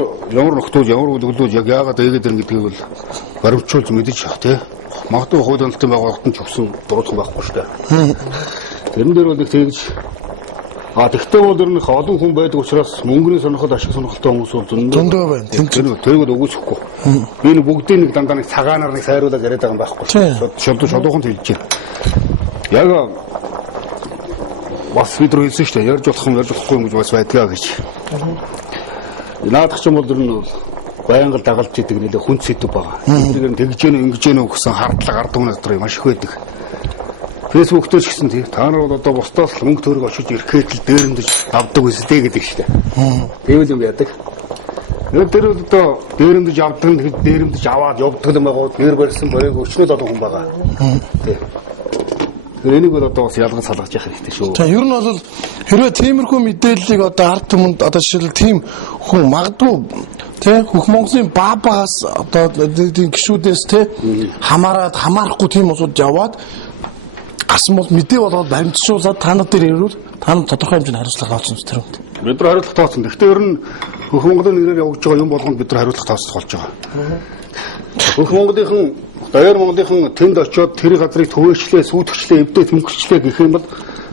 нөхцөл ямар үйлдвэрлэлүүд яг яагаад ийгээд ирнэ гэдгийг бол баримтжуулж мэдэж авах тий. Магадгүй хууль онолтын байгууллагт нь ч өгсөн дурдах байхгүй шүү дээ. Тэрэн дээр бол нэг тэгж тэгтээ бол ер нь олон хүн байдаг учраас мөнгөний сонирхол ашиг сонирхолтой хүмүүс бол зөндөө байна. Тэр бол өгөөсөхгүй. Би нэг бүгдийн нэг дандаа нэг цагаанаар нэг сайруулаад яриад байгаа юм байхгүй. Шодуухан хэлж байна. Яг бас бид рүү хэлсэн шүү дээ. Ярьж болохгүй юм гэж бас байдгаа гэж. Наадах ч юм бол ер нь байнга дагалж идэг нэлээ хүн сэдв байгаа. Энийг тэгж ингэж гэсэн хардлага ард түмэн дотор маш их байдаг. Facebook дээр ч гэсэн тий. Та нар бол одоо бусдаас мөнгө төгрөг очиж ирэхэд л дээрэмдэж авдаг үстэй гэдэг шүү дээ. Тэгвэл юм яадаг. Тэр бол одоо дээрэмдэж авдаг нь дээрэмдэж аваад явдаг юм байгаа. Нэр барьсан боёг өчнөд олон хүн байгаа. Тий. Энийг бол одоо бас ялган салгаж явах хэрэгтэй шүү. За ер нь бол хэрвээ тиймэрхүү мэдээллийг одоо ард түмэнд одоо жишээл тийм хүн магадгүй тий хөх Монголын баабагаас одоо гişүүдээс тий хамаарахгүй тийм усуд яваад асан бол мэдээ болоод баримтжуулаад та нар дээр ирвэл та нар тодорхой хэмжээний хариуцлага авах юм тэр үнд. Бид нар хариуцлага тооцсон. Гэхдээ ер нь хөх Монголын нэрээр явж байгаа юм болгонд бид нар хариуцлага тооцох болж байгаа. Хөх Монголынхан даяар Монголынхан тэнд очиод тэр газрыг төвөөчлээ, сүйтгэжлээ, эвдээ тэмгэрчлээ гэх юм бол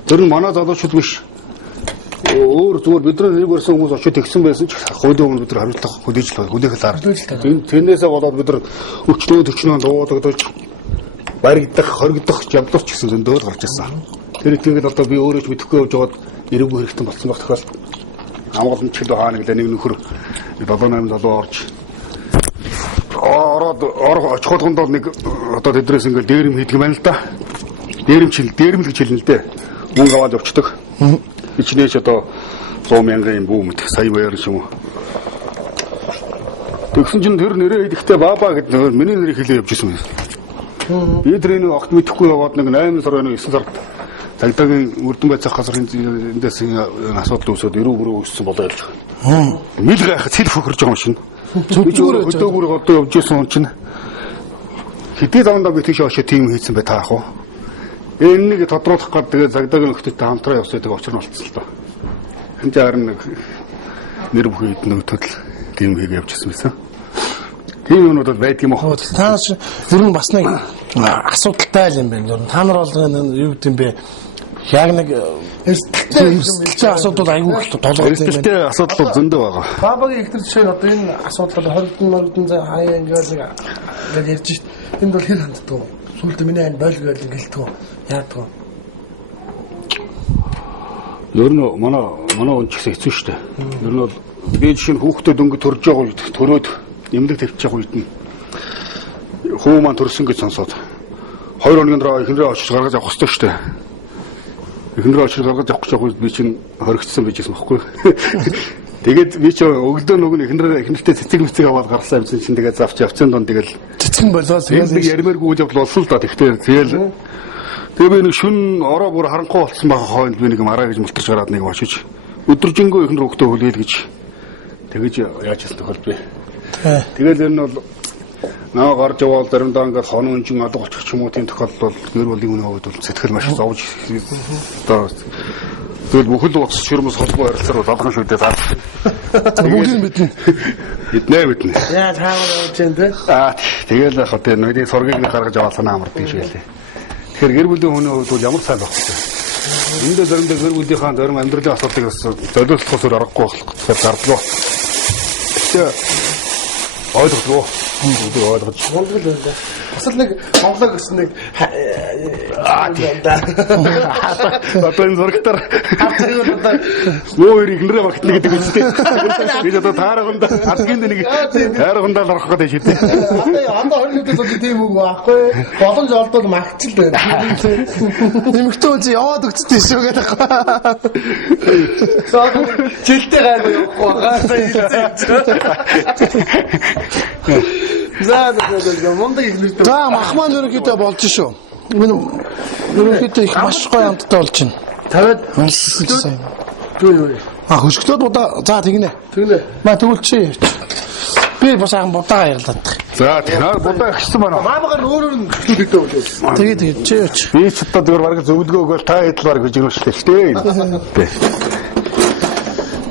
тэр нь манай залуучууд биш. Өөр зүгээр бид нар нэг өрсөн хүмүүс очиод тэгсэн байсан ч хуулийн өмнө бид нар хариуцлага хүлээж хараа. Тэрнээсээ болоод бид нар өчнөө дуудагдаж баригдах, хоригдох явдал ч гэсэн зөндөө гарч ирсэн. Тэр ихтэйг одоо би өөрөө ч мэдэхгүй явж байгаад эрэггүй хэрэгтэй болсон байх тохиолдол. Амгаланчил хаана гэдэг нэг нөхөр 78 залуу орж ороод очиход нэг одоо тэдрээс ингээл дээрэм хийдэг юм байна л да. Дээрэм л гэж хэлнэ л дээ. Мөнгө аваад явчихдаг. Ичнээч одоо 100 мянган бүү мэт сая баяр юм уу. Тэгсэн чинь тэр нэрээ идэхтэй баба гэдэг миний нэрийг хэлээ явж исэн юм. Би тэр нэг огт мэдэхгүй яваад нэг 8 сар байна 9 сард цагдаагийн үрдэн байцаах газрын эндээс асуудал үүсээд эрүү бүрөө үүссэн болоо явж байгаа. Мэл гайхах цэл хөхөрж байгаа юм шин. Өдөөгөр одоо явж исэн хүн чинь хэдий завандаа би тийш очиж тийм хийсэн бай таах уу. Энэ нэг тодруулах гад тэгээ цагдаагийн нөхдөдтэй хамтраа явсаа тэгээ учир нь болцсон л доо. Энд харин нэг нэр бүхий нэг төдөл тийм хийгээ явжсэн байсан. Тийм юмнууд байдаг юм аа. Тааш ер нь бас нэг асуудалтай юм байна. Ер нь та нар бол юу гэдэг юм бэ? Яг нэг эрсдэлтэй асуудал айгүй толгой юм байна. Эрсдэлтэй асуудал зөндөө байгаа. Бабагийн ихтер жишээ нь одоо энэ асуудал хоригдсон зай хаяа ингээд ярьж шít. Энд бол хэр ханддаг вэ? Сүүлдээ миний ань бойл гээл гэлдэг үү? Яадаг вэ? Ер нь манай он ч гэсэн хэцүү шүү дээ. Ер нь бол би жишээ нь хүүхдэд өнгө төрж байгаа үед төрөөд эмнэлэг тавьчих үед нь хүү маань төрсөн гэж сонсоод 2 хоногийн дараа эхнэрээ очиж гаргаж авах хэрэгтэй шүү дээ. Эхнэрээ очиж гаргаж авах гэж байгаа үед би чинь хоригдсан байжсэн байхгүй. Тэгээд би чи өглөө нөгөө эхнэртэй цэцэг мэцэг аваад гарсан юмсан чинь тэгээд завч явцсан дон тэгээд цэцгэн болоо тэгээд ярмааргүй үйл явдал болсон л да. Тэгтээ тэгээ би нэг шүн ороо бүр харанхуй болсон байгаа хойнд би нэг мараа гэж мултарч гараад нэг очиж өдөржингөө эхнэр хөвгтөө хүлээл гэж тэгэж яаж хэлсэн тохиолд би. Тэгээд ер нь бол наа гарч явал заримдаа ингээд хонон жин алга болчих ч юм уу тийм тохиолдол бол гэр бүлийн хүний хувьд бол сэтгэл маш зовж одоо тэгэл бүхэл утас ширмэс холбоо харилцаар бол алган шүү дээ заа. Бүгд мэднэ. Мэднэ. Яа таамаг явж энэ тэ. Тэгэл яг одоо нүдийн сургийг гаргаж аваад санаа амардаг шиг байлээ. Тэгэхээр гэр бүлийн хүний хувьд бол ямар сайн байх вэ? Энд заримдаа гэр бүлийнхаа зарим амьдралын асуудлыг золиослохоос аргагүй болох гэж гардлаа. Тэгээ ойлгохгүй. Үгүй ойлгож. Монгол байна. Бас л нэг Монголоо гэсэн нэг одоо энэ зургатаар нөө игнэрэ багтна гэдэг үстэй. Би одоо таараханд адгийн нэг таараханд л орох гэдэг шийдээ. Одоо хоёрын зүйл тийм үг байхгүй. Боломж олдвол магтчил байна. Нэмэгтэй үгүй яваад өгчтэй шүү гэдэг. Жилтэй гайгүй явахгүй байгаа. За мондөг ихнэртэй. За мах маань ерөнхийдөө болж шүү. Ерөнхийдөө их маш гоё амттай болж байна. Тавиад сайн. юу. Хөшгөлөд удаа за тэгнэ. Маа тэгвэл чи. Би бас аахан будаа ярилаад. За тэрээр будаа ихсэн байна. Баабагаар өөр нь хөшгөлтэй болов. Тэгээд чи. Би ч одоо зүгээр бараг зөвлөгөө өгөөл та хэд л бараг гэж ирүүлсэн шүү дээ.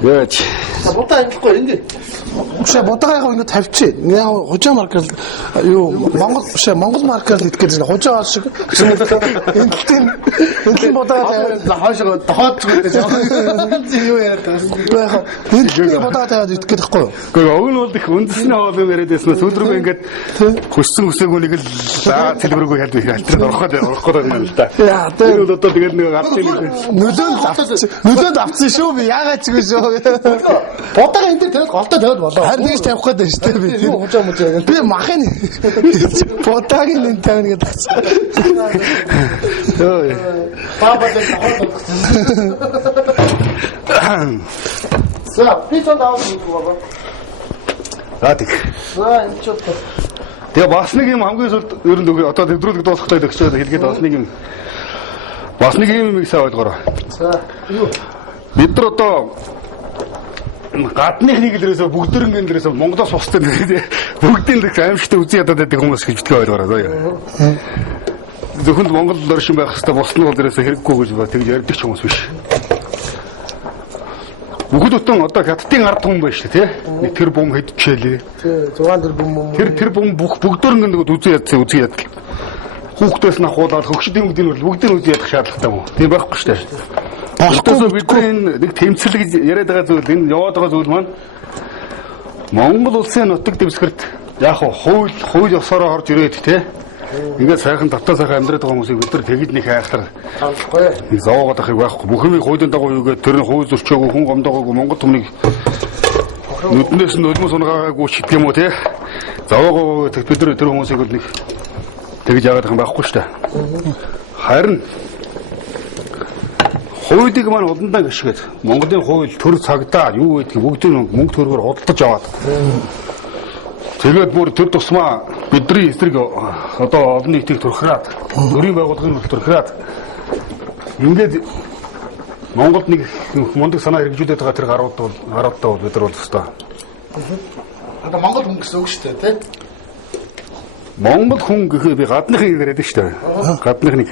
Гэж. Будаа ингэхгүй ингэ. Үшээ будаага яг ингэ тавьчих. Яг хужаа маркер юу Монгол маркер л идэх гэж хужаа шиг. Энтэн будаага хаашаа дохоод зүгээр юу яриад байгаа. энтэн будаага тавиад идэх гэхгүй юу? Гэхдээ өг нь бол их үндэсний хоол юм яриад байсан. Сүүлрүүгээ ингээд хүссэн үсээгүүнийг л цэлбэргүй хальтраад орох гээд байна л да. Яа, тэр бол одоо тэгээд нэг ардын нөлөөнд авсан шүү би яагаад ч үгүй шүү. Будаага энэ дээр голтой тавиад болоо. Харин тэгж тавих гээд байна шүү дээ би. Юу хужаа мужаа. Би махын будааг нь тавина гэдэг чинь. Баабад дохоод. За, би ч одоо баба. Атик. За, энэ ч одоо. Тэгээ бас нэг юм хамгийн сүүлд ер нь одоо төвдрүүлэг дуусахтай гэж хэлгээд бас нэг юм. Бас нэг юм сайн ойлгоорой. За, юу? Бид нар одоо гадны хэлээрээс бүгдэрэн дээрээс Монголоос бусдын бүгдийн л аимшигтай үзий ядаад байдаг хүмүүс гэж битгий ойлгоорой заяа. Зөвхөн Монгол оршин байх хэвээр бусны бол дээрээс хэрэггүй гэж тэгж ярьдаг ч хүмүүс биш. Бүгд утан одоо хаттын ард хүн байна шүү дээ тий. Тэр бум хэдчихэлээ. Тий, 6 тэр бум. Тэр бум бүгдэрэн нэг үзий яддаг. Хүүхдээс нь ахуулаад хөгшдийн бүгдийн үзий ядах шаардлагатай юм. Тийм байхгүй шүү дээ. Болохгүй бидний нэг тэмцэл гэж яриад байгаа зүйл энэ яваад байгаа зүйл маань Монгол улсын нутаг дэвсгэрт яг хууль ёсороо орж ирээд тий Ингээд сайхан татаа сайхан амьдраад байгаа хүмүүсийг бид нар тэгэд нэг хайхтар Таалахгүй. нэг зовоогоод ахыг байхгүй. Бүхнийг хуулийн дагуу юугээд тэрний хууль зөрчөөгүй хүн гомдоогоогүй Монгол түмнийг нүднээс нь өлмөс унгаагаагүй ч гэдэг юм уу те. Зовоогоо бид нар тэр хүмүүсийг бол нэг тэгж яагаад юм байхгүй шүү дээ. Харин хуулийг маань удандаа гიშгээд Монголын хууль төр цагдаа юу гэдгийг бүгдийг мөнгө төргөөр худалдаж аваад тэгээд бүр тэр тусмаа бидний эсрэг одоо олон нийтийг турхираад төрийн байгууллагын турхираад ингээд Монголд нэг мундаг санаа хэрэгжүүлээд байгаа тэр гаруудаа бол бид нар бол өстой. Одоо Монгол хүн гэсэн үг шүү дээ, тий? Монгол хүн гэхээ би гадныхыг яриад шүү дээ. Гадных нэг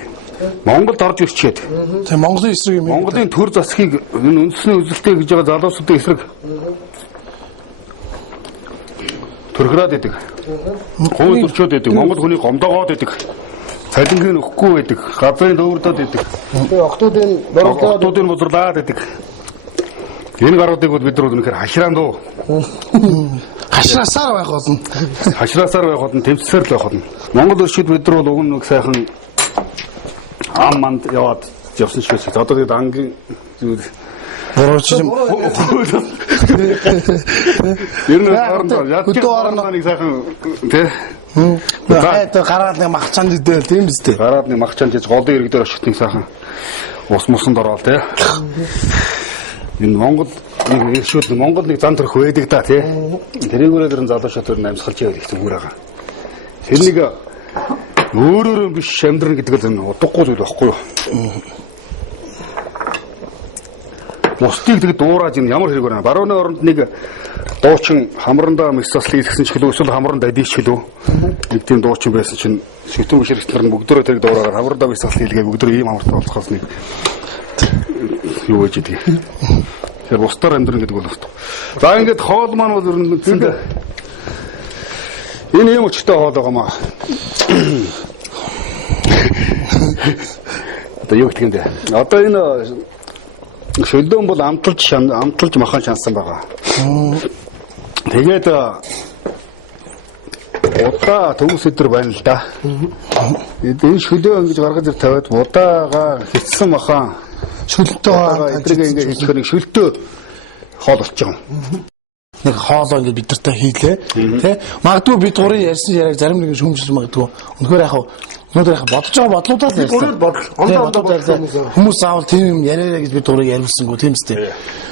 Монголд орж ирчээд. Тэгээ Монголын эсрэг юм. Монголын төр засгийг үндэсний үзэлтэй гэж байгаа залуусуудын эсрэг төрхраад идэг. Хууль зөрчөөд идэг. Монгол хүний гомдоогоод идэг. Цалингийн өгөхгүй байдаг. Газрын дөвөрдөд идэг. Тэгээ октоодын бузруулаад идэг. Энэ гаруудыг бол бид нар үнэхээр хашраан дөө. Хашраасаар байх болно. Хашраасаар байх болно, тэмцсээр л байх болно. Монгол өршид бид нар бол уг нэг сайхан амманд яваад явсан ч гэсэн одоо тэгээд ангийн Борооч юм. Ер нь хоорондоо нэг сайхан тий. Гараад нэг махчаанд идэл тийм биз дээ. Гараад нэг махчаанд гэж голын ирэг дээр очиж нэг сайхан ус мусанд ороод тий. Энэ Монгол нэг иршүүд Монгол нэг зан төрх байдаг да тий. Тэрийгээрээ дэрэн залуучууд төр намсгалж явах их зүгээр байгаа. Тэрнийг өөрөөрөө биш амьдрын гэдэг нь удахгүй зүйл байхгүй юу? Бусдыг тэгээд дуурайж ямар хэрэг байна? Барууны оронд нэг дуучин хамрандаа мисцаслыг илгэсэн ч гэлөө эсвэл хамранд адийч гэлөө нэг тийм дуучин байсан чинь шүтэн бишрэгтэр нь бүгдөө тэрийг дуурайгаар хамрандаа мисцаслыг илгээ бүгдөө ийм хамартай болохоос нэг юу гэж идэг. Тэр бусдаар амьдрын гэдэг бол босдог. За ингээд хоол маань бол ер нь зингээ энэ юм өчтэй хоол байгаа маа. Одоо юу гэх юм бэ? Одоо энэ шөлдөөн бол амталж махан шансан байгаа. Тэгээд удаа төгс өдр байна л да. Энэ шөлөө ингэж гаргаж ир тавиад удаага хитсэн махан шөлтөө эдрийг ингэ хийхээр нэг шөлтөө хоол болчих юм. Нэг хоолоо ингэ бид нартай хийлээ. Тэ? Магадгүй бид гурийн ярьсан яриаг зарим нэг шүүмжлж магадгүй. Өнөхөр яхав өнөөдөр яхав бодож байгаа бодлуудаа л ярьсан. Хүмүүс заавал тийм юм яриараа гэж бид гурийг ярьсангүй тийм үстэй.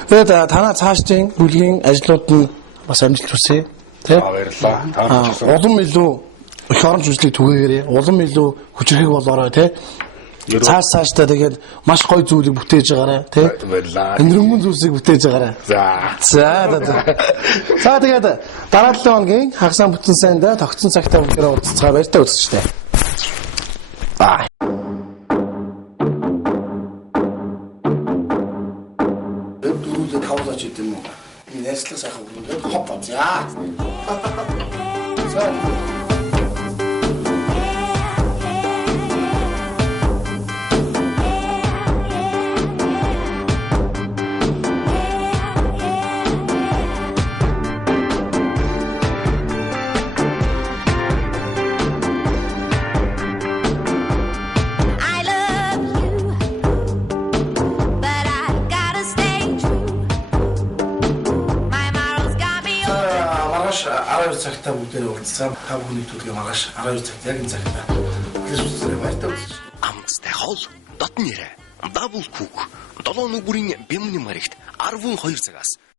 Тэгээд танаа цаашдын бүлгийн ажлууд нь бас амжилт хүсье. Тэ? Баярлалаа. Улам илүү их оромж үзлийг түгээгээрэй. Улам илүү хүчрхэг болоорой тэ. Цаашдаа тэгээд маш гоё зүйлийг бүтээж байгаарай тий. Баярлалаа. Өнөрмөн зүйлсийг бүтээж байгаарай. За тэгээд дараа 7 хоногийн хагасаа бүтэн сайнда тогтсон цагтаа бүгдээрээ уулзцгаа баяртай үзчихтэй. Бай. Дөрөвдөө тавлаач гэдэг юм уу? Энэ нэслэг сайхан бүгд хоппоо. За. цагтаа бүгдээ уулзсан. Та бүхний төлөө магаш 12 цагт яг энэ цагт байна. Тэгээс үзлээ баяртай үзэж. Амттай хоол, дотн нэрэ, дабл кук, 7 нүгүрийн бямны маригт 12 цагаас